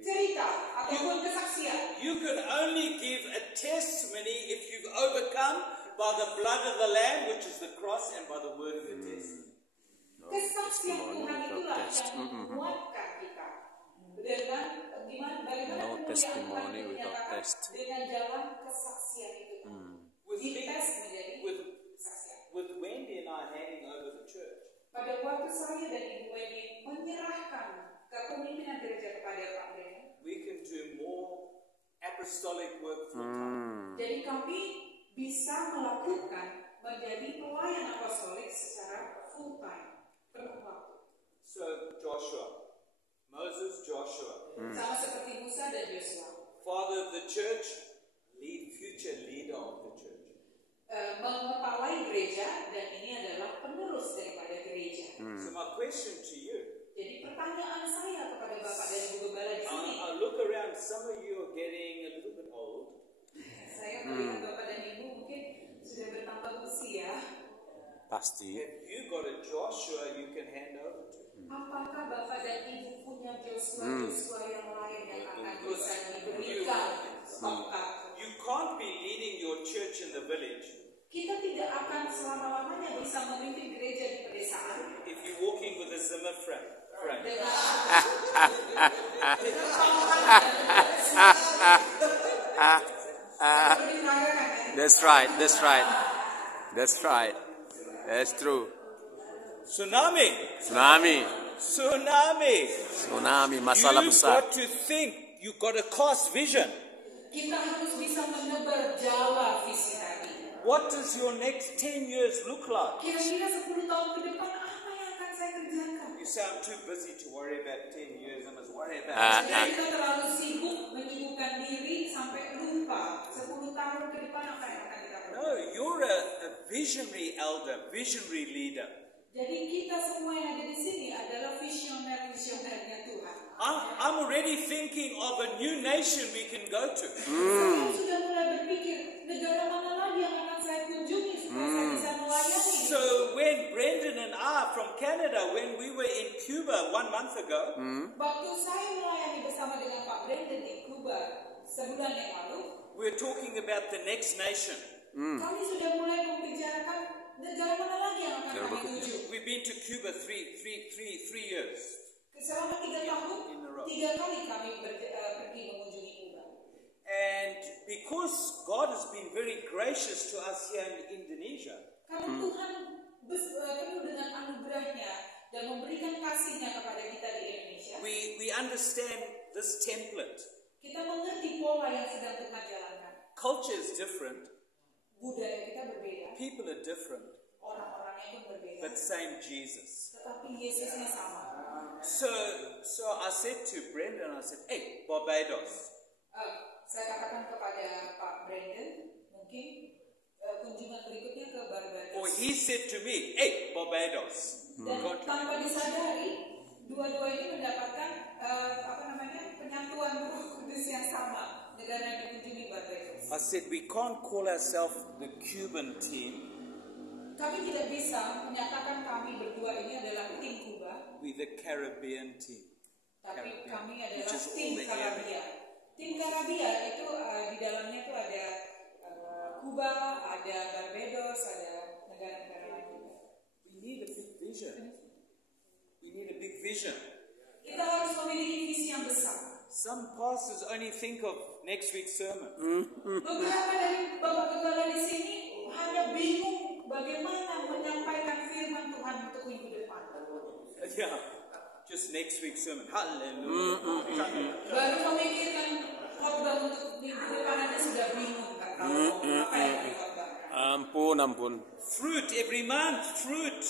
cerita ataupun kesaksian. You can only give a testimony if you've overcome by the blood of the Lamb, which is the cross, and by the word of your testimony. Kesaksian testimony Tuhan without itulah test. yang menguatkan kita dengan bagaimana No kemuliaan testimony Tuhan itu without dinyatakan test. dengan jalan kesaksian itu. Dites menjadi kesaksian. With Wendy and I handing over the church, Pada waktu saya dan Ibu Wendy menyerahkan kepemimpinan gereja kepada Pak Brandon, we can do more apostolic work full time. jadi kami bisa melakukan menjadi pelayan apostolik secara full time, penuh waktu. So Moses, Joshua, Sama seperti Musa dan Yosua. father of the church, future leader of the church. Mengepalai gereja dan ini adalah penerus daripada gereja. So my question to you, Jadi pertanyaan saya kepada Bapak dan Ibu Gembala di sini, I look around, some of you are getting a little bit old. saya melihat Bapak dan Ibu mungkin sudah bertambah usia. Pasti. Have you got a Joshua you can hand over to? Apakah Bapak dan Ibu punya Joshua yang lain yang akan bisa diberikan tongkat? You can't be leading your church in the village Kita tidak akan selama-lamanya bisa memimpin gereja di pedesaan if you're walking with a Zimmer frame. dengan That's right. That's right. That's right. That's true. Tsunami. Tsunami. Masalah You've besar. got to think. You've got to cast vision. kita harus bisa menebar jala visi tadi. What does your next 10 years look like? Kira-kira 10 tahun ke depan apa yang akan saya kerjakan? You say, I'm too busy to worry about 10 years. I must worry about Jadi kita terlalu sibuk menyibukkan diri sampai lupa 10 tahun ke depan apa yang akan kita kerjakan. No, you're a visionary elder, visionary leader. Jadi kita semua yang ada di sini adalah visioner-visionernya Tuhan. I'm already thinking of a new nation we can go to. Saya sudah mulai berpikir negara mana lagi yang akan saya kunjungi supaya saya bisa melayani. So when Brendan and I life from Canada when we were in Cuba 1 month ago. Waktu saya melayani bersama dengan Pak Brandon di Kuba sebulan yang lalu, We're talking about the next nation. kami sudah mulai membicarakan negara mana lagi yang akan kami tuju. We've been to Cuba three years. Selama 3 tahun, In a row. 3 kali kami pergi mengunjungi Kuba. And because God has been very gracious to us here in Indonesia, Karena Tuhan penuh dengan anugerahnya dan memberikan kasihnya kepada kita di Indonesia, we understand this template. kita mengerti pola yang sedang Tuhan jalankan. Culture is different, Budaya kita berbeda, people are different, orang-orangnya pun berbeda, but same Jesus. tetapi Yesusnya sama. So I said to Brendan, I said, hey, Barbados, Saya katakan kepada Pak Brandon, mungkin kunjungan berikutnya ke Barbados. or he said to me, hey, Barbados. Dan tanpa disadari, dua-dua ini mendapatkan penyatuan Roh Kudus yang sama, negara yang dikunjungi Barbados. I said, we can't call ourselves the Cuban team, Kami tidak bisa menyatakan kami berdua ini adalah tim Kuba, we're the Caribbean team. tapi kami Which adalah is all tim the Karabia. Tim Karabia itu di dalamnya itu ada Kuba, ada Barbados, ada negara-negara lain juga. We need a big vision. We need a big vision. Kita harus memiliki visi yang besar. Some pastors only think of next week's sermon. Beberapa dari Bapak Gembala di sini hanya bingung bagaimana menyampaikan firman Tuhan untuk minggu depan. Yeah, just next week's sermon. Hallelujah. Baru memikirkan khotbah untuk minggu depan aja sudah bingung kan kalau apa yang dikhotbahkan. Ampun. Fruit every month, fruit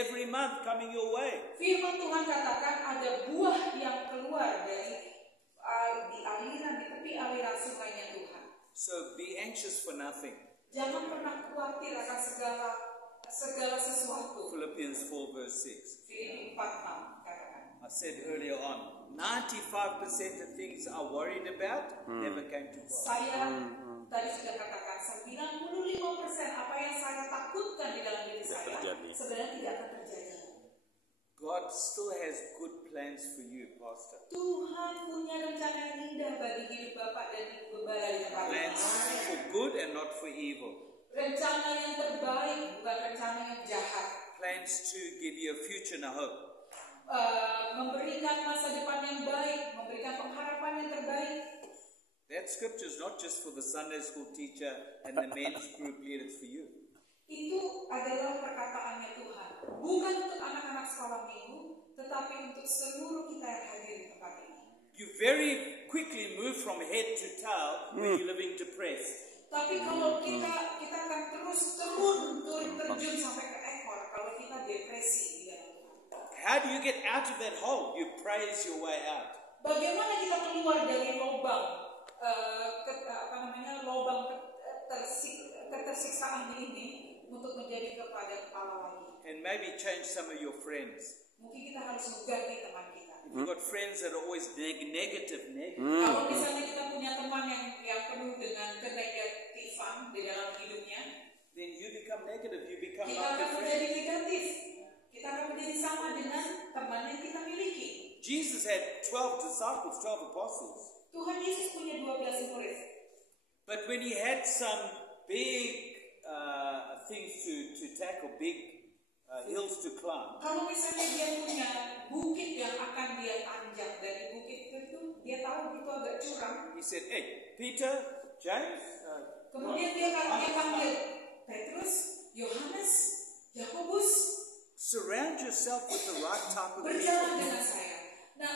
every month coming your way. Firman Tuhan katakan ada buah yang keluar dari di aliran, di tepi aliran sungainya Tuhan. So be anxious for nothing. Jangan pernah khawatir akan segala sesuatu. Philippians 4 verse 6. Filipi 4:6 katakan. I said earlier on, 95% of things I worried about never came to pass. Saya tadi sudah katakan 95% apa yang saya takutkan di dalam diri saya terjadi. sebenarnya tidak akan terjadi. God still has good plans for you, Pastor. Tuhan punya rencana yang indah bagi hidup Bapak dan Ibu Gembala di tempat Plans ini. for good and not for evil. Rencana yang terbaik, bukan rencana yang jahat. Plans to give you a future and a hope. Memberikan masa depan yang baik, memberikan pengharapan yang terbaik. That scripture is not just for the Sunday school teacher and the men's group leader, it's for you. Itu adalah perkataannya Tuhan. Bukan untuk anak-anak sekolah minggu, tetapi untuk seluruh kita yang hadir di tempat ini. You very quickly move from head to tail when you're living depressed. Tapi kalau kita akan terus turun terjun sampai ke ekor kalau kita depresi di dalam Tuhan. How do you get out of that hole? You praise your way out. Bagaimana kita keluar dari lubang ketersiksaan ini untuk menjadi kepada Allah lagi? And maybe change some of your friends. Mungkin kita harus mengganti teman kita. If you've got friends that are always negative. Kalau misalnya kita punya teman yang penuh dengan kenegatifan di dalam hidupnya, Then you become negative. You become kita like akan a menjadi friend. negatif. Kita akan menjadi sama dengan teman yang kita miliki. Jesus had 12 disciples, 12 apostles. Tuhan Yesus punya 12 murid. But when he had some big things to tackle, big hills to climb, Kalau misalnya dia punya bukit yang akan dia tanjak, dari bukit itu dia tahu itu agak curam. he said, hey, Peter, James, Kemudian dia panggil Petrus, Yohanes, Yakobus, surround yourself with the right type of berjalan people. dengan saya. Nah,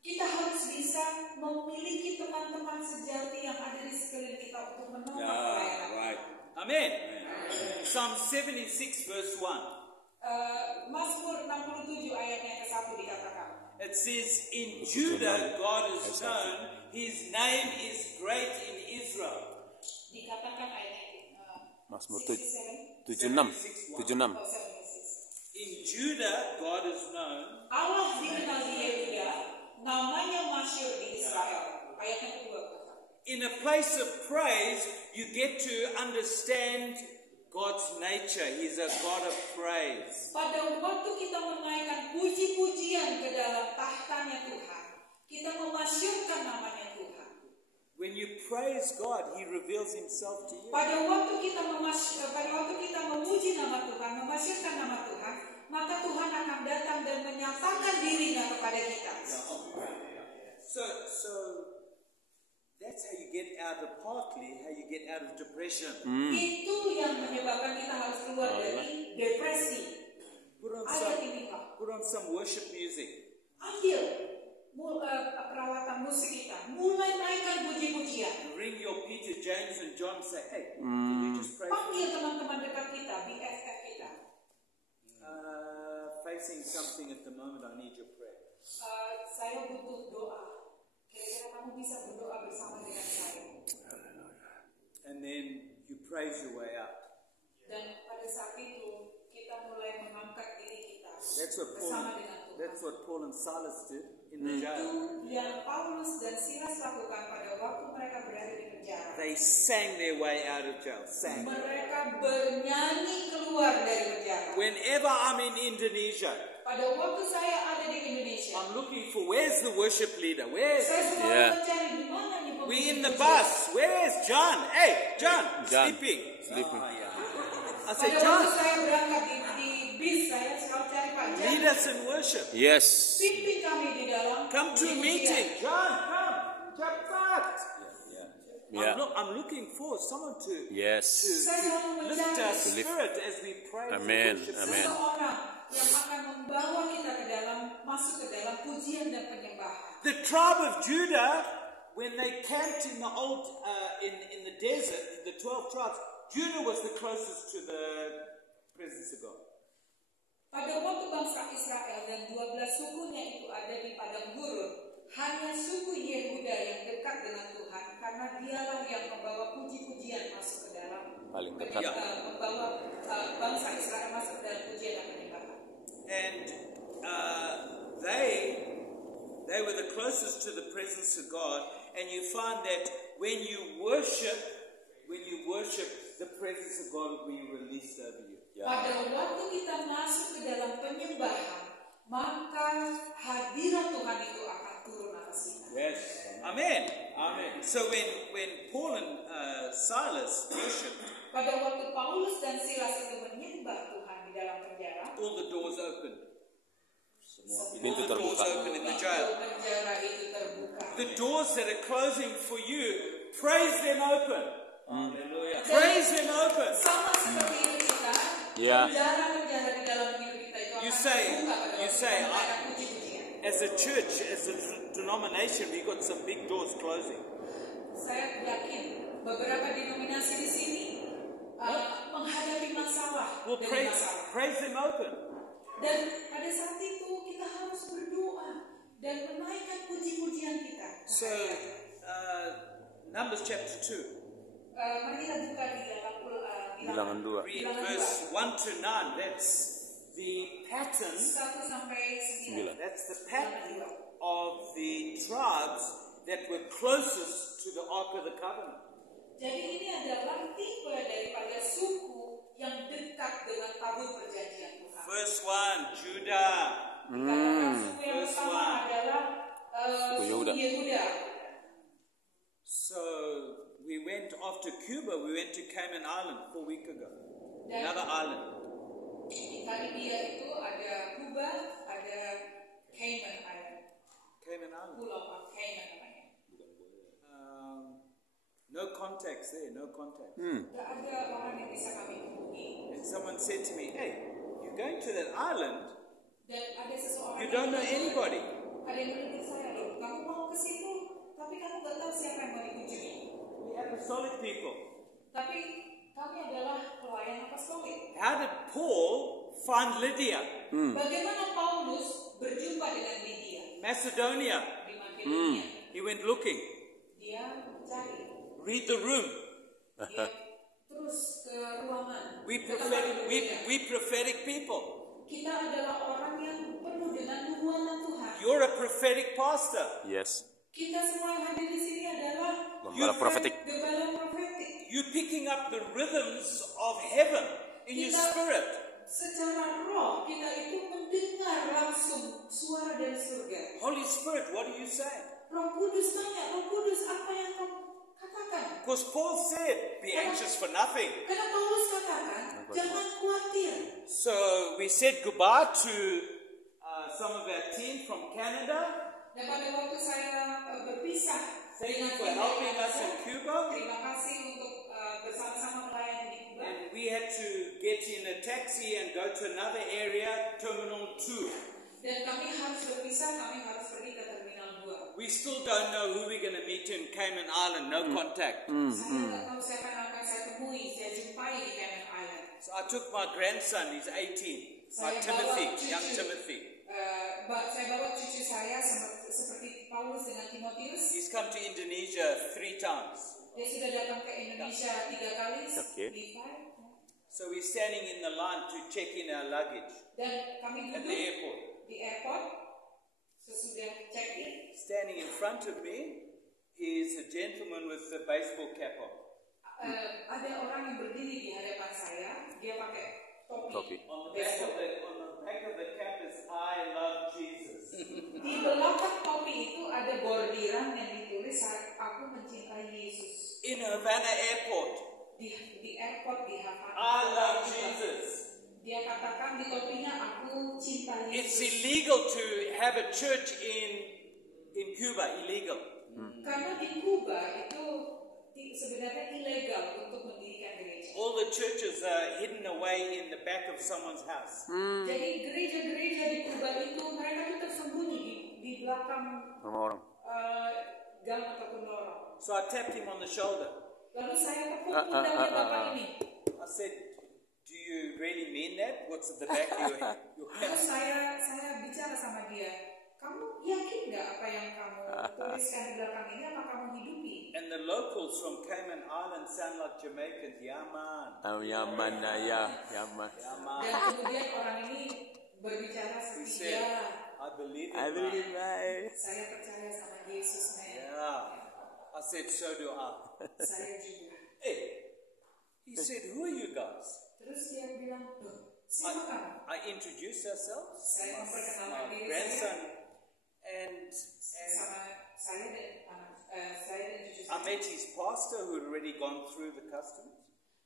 kita harus bisa memiliki teman-teman sejati yang ada di sekeliling kita untuk menopang pelayanan. Right. Amen. Psalm 76 verse 1. Mazmur 67 ayatnya yang ke-1 dikatakan. It says, in Judah God is known, his name is great in Israel. Dikatakan ayatnya Mazmur 67. 76. In Judah God is known, Allah dikenal di Yehuda, namanya masyhur di Israel. Ayatnya kedua. in a place of praise you get to understand God's nature. He's a God of praise. Pada waktu kita menaikkan puji-pujian ke dalam tahtanya Tuhan, kita memasyurkan namanya Tuhan. When you praise God, He reveals Himself to you. Pada waktu kita memuji nama Tuhan, memasyurkan nama Tuhan, maka Tuhan akan datang dan menyatakan dirinya kepada kita. So that's how you get out of depression. Itu yang menyebabkan kita harus keluar dari depresi. Put on some worship music. Ambil peralatan musik kita, mulai naikkan puji-pujian. Ring your Peter, James, and John. Say, hey, can you just pray? Panggil teman-teman dekat kita, BFF kita. Facing something at the moment, I need your prayer. Saya butuh doa. Kira-kira kamu bisa berdoa bersama dengan saya. And then you praise your way out. Dan pada saat itu kita mulai mengangkat diri kita That's bersama dengan Tuhan. what Paul and Silas did in the Itu jail. yang Paulus dan Silas lakukan pada waktu mereka berada di penjara. They sang their way out of jail. Sang. Mereka bernyanyi keluar dari penjara. Whenever I'm in Indonesia, Pada waktu saya ada di Indonesia, I'm looking for where's the worship leader? Where's saya selalu Yeah. mencari di mana nih we in pemimpin the pujian. bus? Where's John? Hey, John, John. sleeping. Sleeping. Oh, yeah. I Pada said, waktu John, saya berangkat di bis, saya selalu cari Pak Jan. lead us in worship. Yes. Pimpin kami di dalam Come to a pujian. meeting. John, come. Cepat. Yeah. I'm looking for someone to Yes. Saya selalu lift our mencari spirit as we pray. Amen. worship. Amen. seseorang yang akan membawa kita ke dalam, masuk ke dalam pujian dan penyembahan. The tribe of Judah, when they camped in the old in the desert, the 12 tribes, Judah was the closest to the presence of God. Pada waktu bangsa Israel dan 12 sukunya itu ada di padang gurun, hanya suku Yehuda yang dekat dengan Tuhan, karena dialah yang membawa puji-pujian masuk ke dalam, Paling dekat. membawa bangsa Israel masuk ke dalam pujian dan penyembahan. And they were the closest to the presence of God. And you find that when you worship, the presence of God will be released over you. Pada waktu kita masuk ke dalam penyembahan, maka hadirat Tuhan itu akan turun atas kita. Yes. Amen. Amen. So when Paul and Silas worshipped, Pada waktu Paulus dan Silas itu menyembah Tuhan di dalam penjara, all the doors opened. Pintu All the doors terbuka. open in the pintu jail. penjara itu terbuka. The doors that are closing for you, praise them open. Hallelujah. Praise them open. Sama seperti itu kita, Ya. penjara-penjara di dalam hidup kita itu You akan say- terbuka pada you waktu say, kita menaikkan puji-pujian. As a church, as a denomination, we got some big doors closing. Saya yakin beberapa denominasi di sini menghadapi masalah Well, demi masalah. praise them open. Dan pada saat itu kita harus berdoa dan menaikkan puji-pujian kita. So, Numbers chapter 2. Mari kita buka di dalam Bilangan 2. Read verse 1 to 9. That's the pattern. 1 sampai 9. That's the pattern of the tribes that were closest to the Ark of the Covenant. Jadi ini adalah tipe daripada suku yang dekat dengan tabut perjanjian Tuhan. Verse 1, Judah. Dikatakan suku yang Verse pertama one. adalah suku Yehuda. So we went after Cuba, we went to Cayman Island 4 weeks ago. Dan Another island. di Karibia itu ada Kuba, ada Cayman Island. Cayman Island. Pulau Cayman namanya. No contacts there, no contacts. Gak ada orang yang bisa kami hubungi. And someone said to me, hey, you're going to that island, Dan ada seseorang you don't know anybody. Ada yang menegur saya, loh, kamu mau ke situ, tapi kamu gak tahu siapa yang mau dikunjungi. We apostolic people. Tapi kami adalah pelayan apostolik. How did Paul find Lydia? Bagaimana Paulus berjumpa dengan Lydia Macedonia. di Makedonia? He went looking. Dia mencari, Read the room. dia terus ke ruangan. We ke tempat prophetic, berbeda. we prophetic people. Kita adalah orang yang penuh dengan nubuatan Tuhan. You're a prophetic pastor. Yes. Kita semua yang hadir di sini adalah Gembala profetik. gembala profetik. You picking up the rhythms of heaven in your spirit. Secara roh kita itu mendengar langsung suara dari surga. Holy Spirit, what do you say? Roh Kudus tanya, Roh Kudus apa yang kamu katakan? Because Paul said, be anxious for nothing. Karena Paulus katakan, jangan khawatir. So we said goodbye to some of our team from Canada. Dan pada waktu saya berpisah, Thank you for helping us in Cuba. terima kasih untuk bersama-sama melayani di Kuba. And we had to get in a taxi and go to another area, Terminal 2. Dan kami harus berpisah, kami harus pergi ke Terminal 2. We still don't know who we're going to meet in Cayman Island, no contact. Saya tidak tahu siapa yang akan saya temui, saya jumpai di Cayman Island. So I took my grandson, he's 18, my Saya Timothy, bawa cucu. young Timothy. Saya bawa cucu saya seperti Paulus dengan Timotius. He's come to Indonesia 3 times. Dia sudah datang ke Indonesia 3 kali. Okay. So we're standing in the line to check in our luggage Dan kami at the duduk airport. di airport sesudah check-in. Standing in front of me is a gentleman with a baseball cap on. Ada orang yang berdiri di hadapan saya. Dia pakai topi. Topi. On the back of the cap is I love Jesus. Di belakang topi itu ada bordiran yang ditulis aku mencintai Yesus. In Havana Airport, Di airport di Havana. I love Jesus. Dia katakan di topinya aku cinta It's Yesus. illegal to have a church in Cuba, illegal. Karena di Kuba itu sebenarnya ilegal untuk mendirikan gereja. All the churches are hidden away in the back of someone's house. Jadi gereja-gereja di Kuba itu mereka itu tersembunyi di belakang Orang-orang. gang ataupun lorong. So I tapped him on the shoulder. Lalu saya tepuk pundaknya bapak ini. I said, do you really mean that? What's at the back of your Lalu house? saya bicara sama dia. Kamu yakin nggak apa yang kamu tuliskan di belakang ini? Apa kamu hidupi? And the locals from Cayman Islands sound like Jamaicans. Yeah, man. Yaman, ya, Yaman. Yeah, man. Dan kemudian orang ini berbicara He seperti said, dia. I believe it, I believe man. Saya percaya sama Yesus, men. Yeah. I said, so do I. Saya juga. Hey, he said, who are you guys? Terus dia bilang, "Loh, siapa kamu?" I introduced ourselves, Saya memperkenalkan my diri grandson, saya and sama saya dan anak saya dan cucu I saya. met his pastor who had already gone through the customs.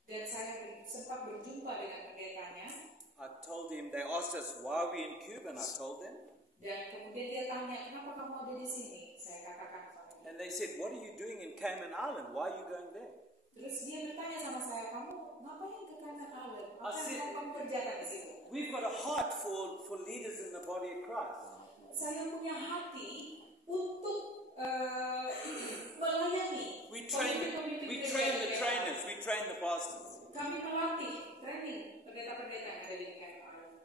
Dan saya sempat berjumpa dengan pendetanya. I told him, they asked us, why are we in Cuba? And I told them. Dan kemudian dia tanya, kenapa kamu ada di sini? Saya katakan kepadanya. And they said, what are you doing in Cayman Island? Why are you going there? Terus dia bertanya sama saya, kamu ngapain ke Cayman Island? Apa Asik. yang mau kamu kerjakan di situ? We've got a heart for leaders in the body of Christ. Saya punya hati untuk melayani. We train the trainers, we train the pastors. Kami melatih, training pendeta-pendeta yang ada di Cayman Island.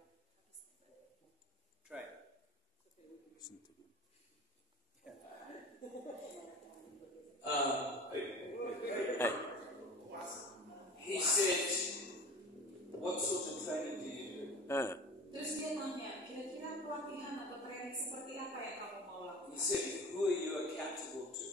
Train. He said, what sort of training do you do? Terus dia tanya, kira-kira pelatihan atau training seperti apa yang kamu mau lakukan? He said, who are you accountable to?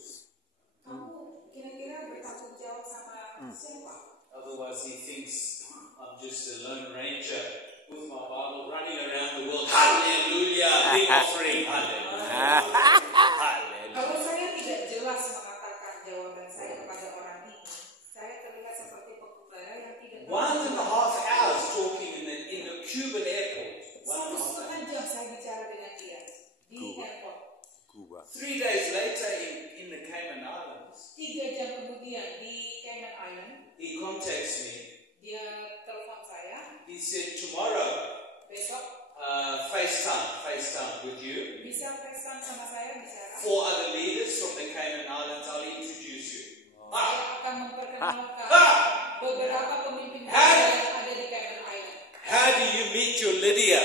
Kamu kira-kira bertanggung jawab sama siapa? Otherwise, he thinks I'm just a lone ranger with my Bible running around the world. Hallelujah! Big offering. Hallelujah. Hallelujah. Kalau saya tidak jelas mengatakan jawaban saya kepada orang ini, saya terlihat seperti pengembara yang tidak tahu. 1.5 hours talking in the Cuban airport. 1,5 jam saya bicara dengan dia di airport. Cuba. 3 days later in the Cayman Islands, 3 jam kemudian di Cayman Island, he contacts me. dia telepon saya, He said, tomorrow, besok FaceTime with you. bisa FaceTime sama saya bicara. 4 other leaders from the Cayman Islands, I'll introduce you. Saya akan memperkenalkan beberapa pemimpin Hai. yang ada di Cayman Island. How do you meet your Lydia?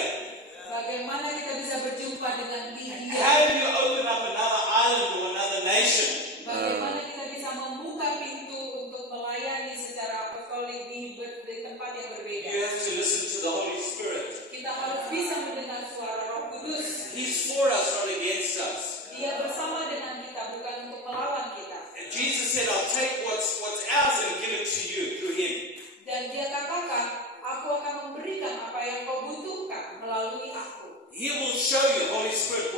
Bagaimana kita bisa berjumpa dengan Lydia? How do you open up another island or another nation? Bagaimana kita bisa membuka pintu untuk melayani secara apostolik di tempat yang berbeda? You have to listen to the Holy Spirit. Kita harus bisa mendengar suara Roh Kudus. He's for us, not against us. Dia bersama dengan kita, bukan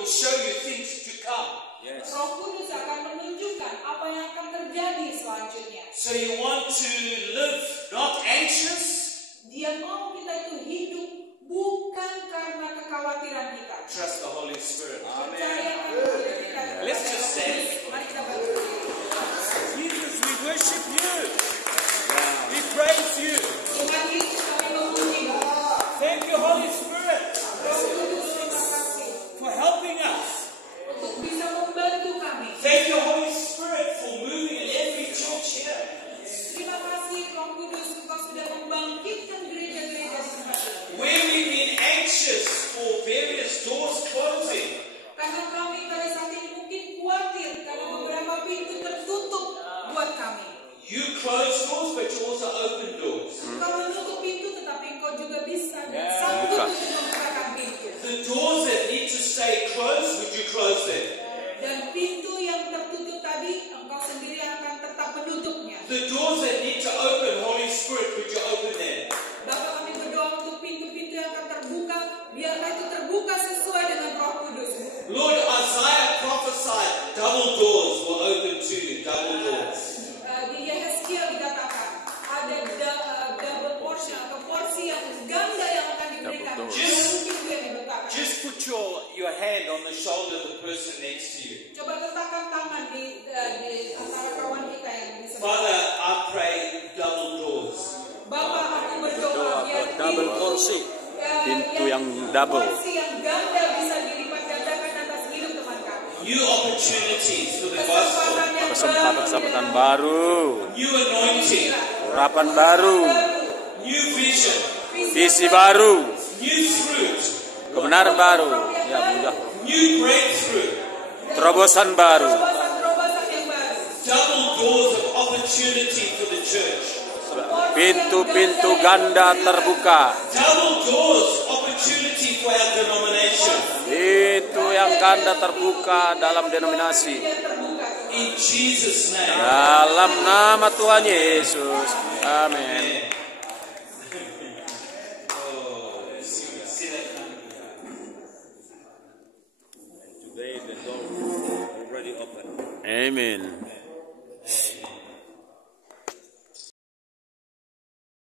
will show you things to come. Yes. Roh Kudus akan menunjukkan apa yang akan terjadi selanjutnya. So you want to live not anxious? Dia mau kita itu hidup bukan karena kekhawatiran kita. Trust the Holy Spirit. Percayakan kepada kita. Let's just stand. Mari kita berdiri. Jesus, we worship you. We praise you. Tuhan Yesus, kami memuji-Mu. Thank you, Holy Spirit, Roh Kudus, terima kasih for helping us. untuk bisa membantu kami. Thank you, Holy Spirit, for moving in every church here. Terima kasih Roh Kudus, Engkau sudah membangkitkan gereja-gereja di tempat ini. Where we've been anxious for various doors closing, Karena kami pada saat ini mungkin khawatir karena beberapa pintu tertutup buat kami. you close doors, but you also open doors. Engkau menutup pintu, tetapi Engkau juga bisa dan sanggup Buka. untuk membukakan pintu. The doors that need to stay closed, would you close them? Dan pintu yang tertutup tadi, Engkau sendiri akan tetap menutupnya. The doors that need to open, Holy Spirit, would you open them? Bapa, kami berdoa untuk pintu-pintu yang akan terbuka, biarlah itu terbuka sesuai dengan Roh Kudus. Lord, Isaiah prophesied double doors will open to you, double doors. Di Yehezkiel dikatakan ada double portion atau porsi yang ganda yang akan diberikan. Double doors. Double pintu yang dibukakan. Just put your hand on the shoulder of the person next to you. Coba letakkan tangan di antara kawan kita yang di sebelah. Father, I pray double doors. Bapa, aku berdoa biar Double porsi. Pintu yang double. porsi yang ganda bisa dilipat gandakan atas hidup teman kami. New opportunities for the gospel. Kesempatan baru, New anointing. urapan baru, New vision. visi baru, New fruit. kebenaran baru, ya mudah, New breakthrough. terobosan baru, Terobosan yang baru. Double doors of opportunity for the church. pintu-pintu ganda terbuka, Double doors opportunity for our denomination. pintu yang ganda terbuka dalam denominasi. In Jesus' name. Dalam nama Tuhan Yesus, amin. Today the door already open. Amin.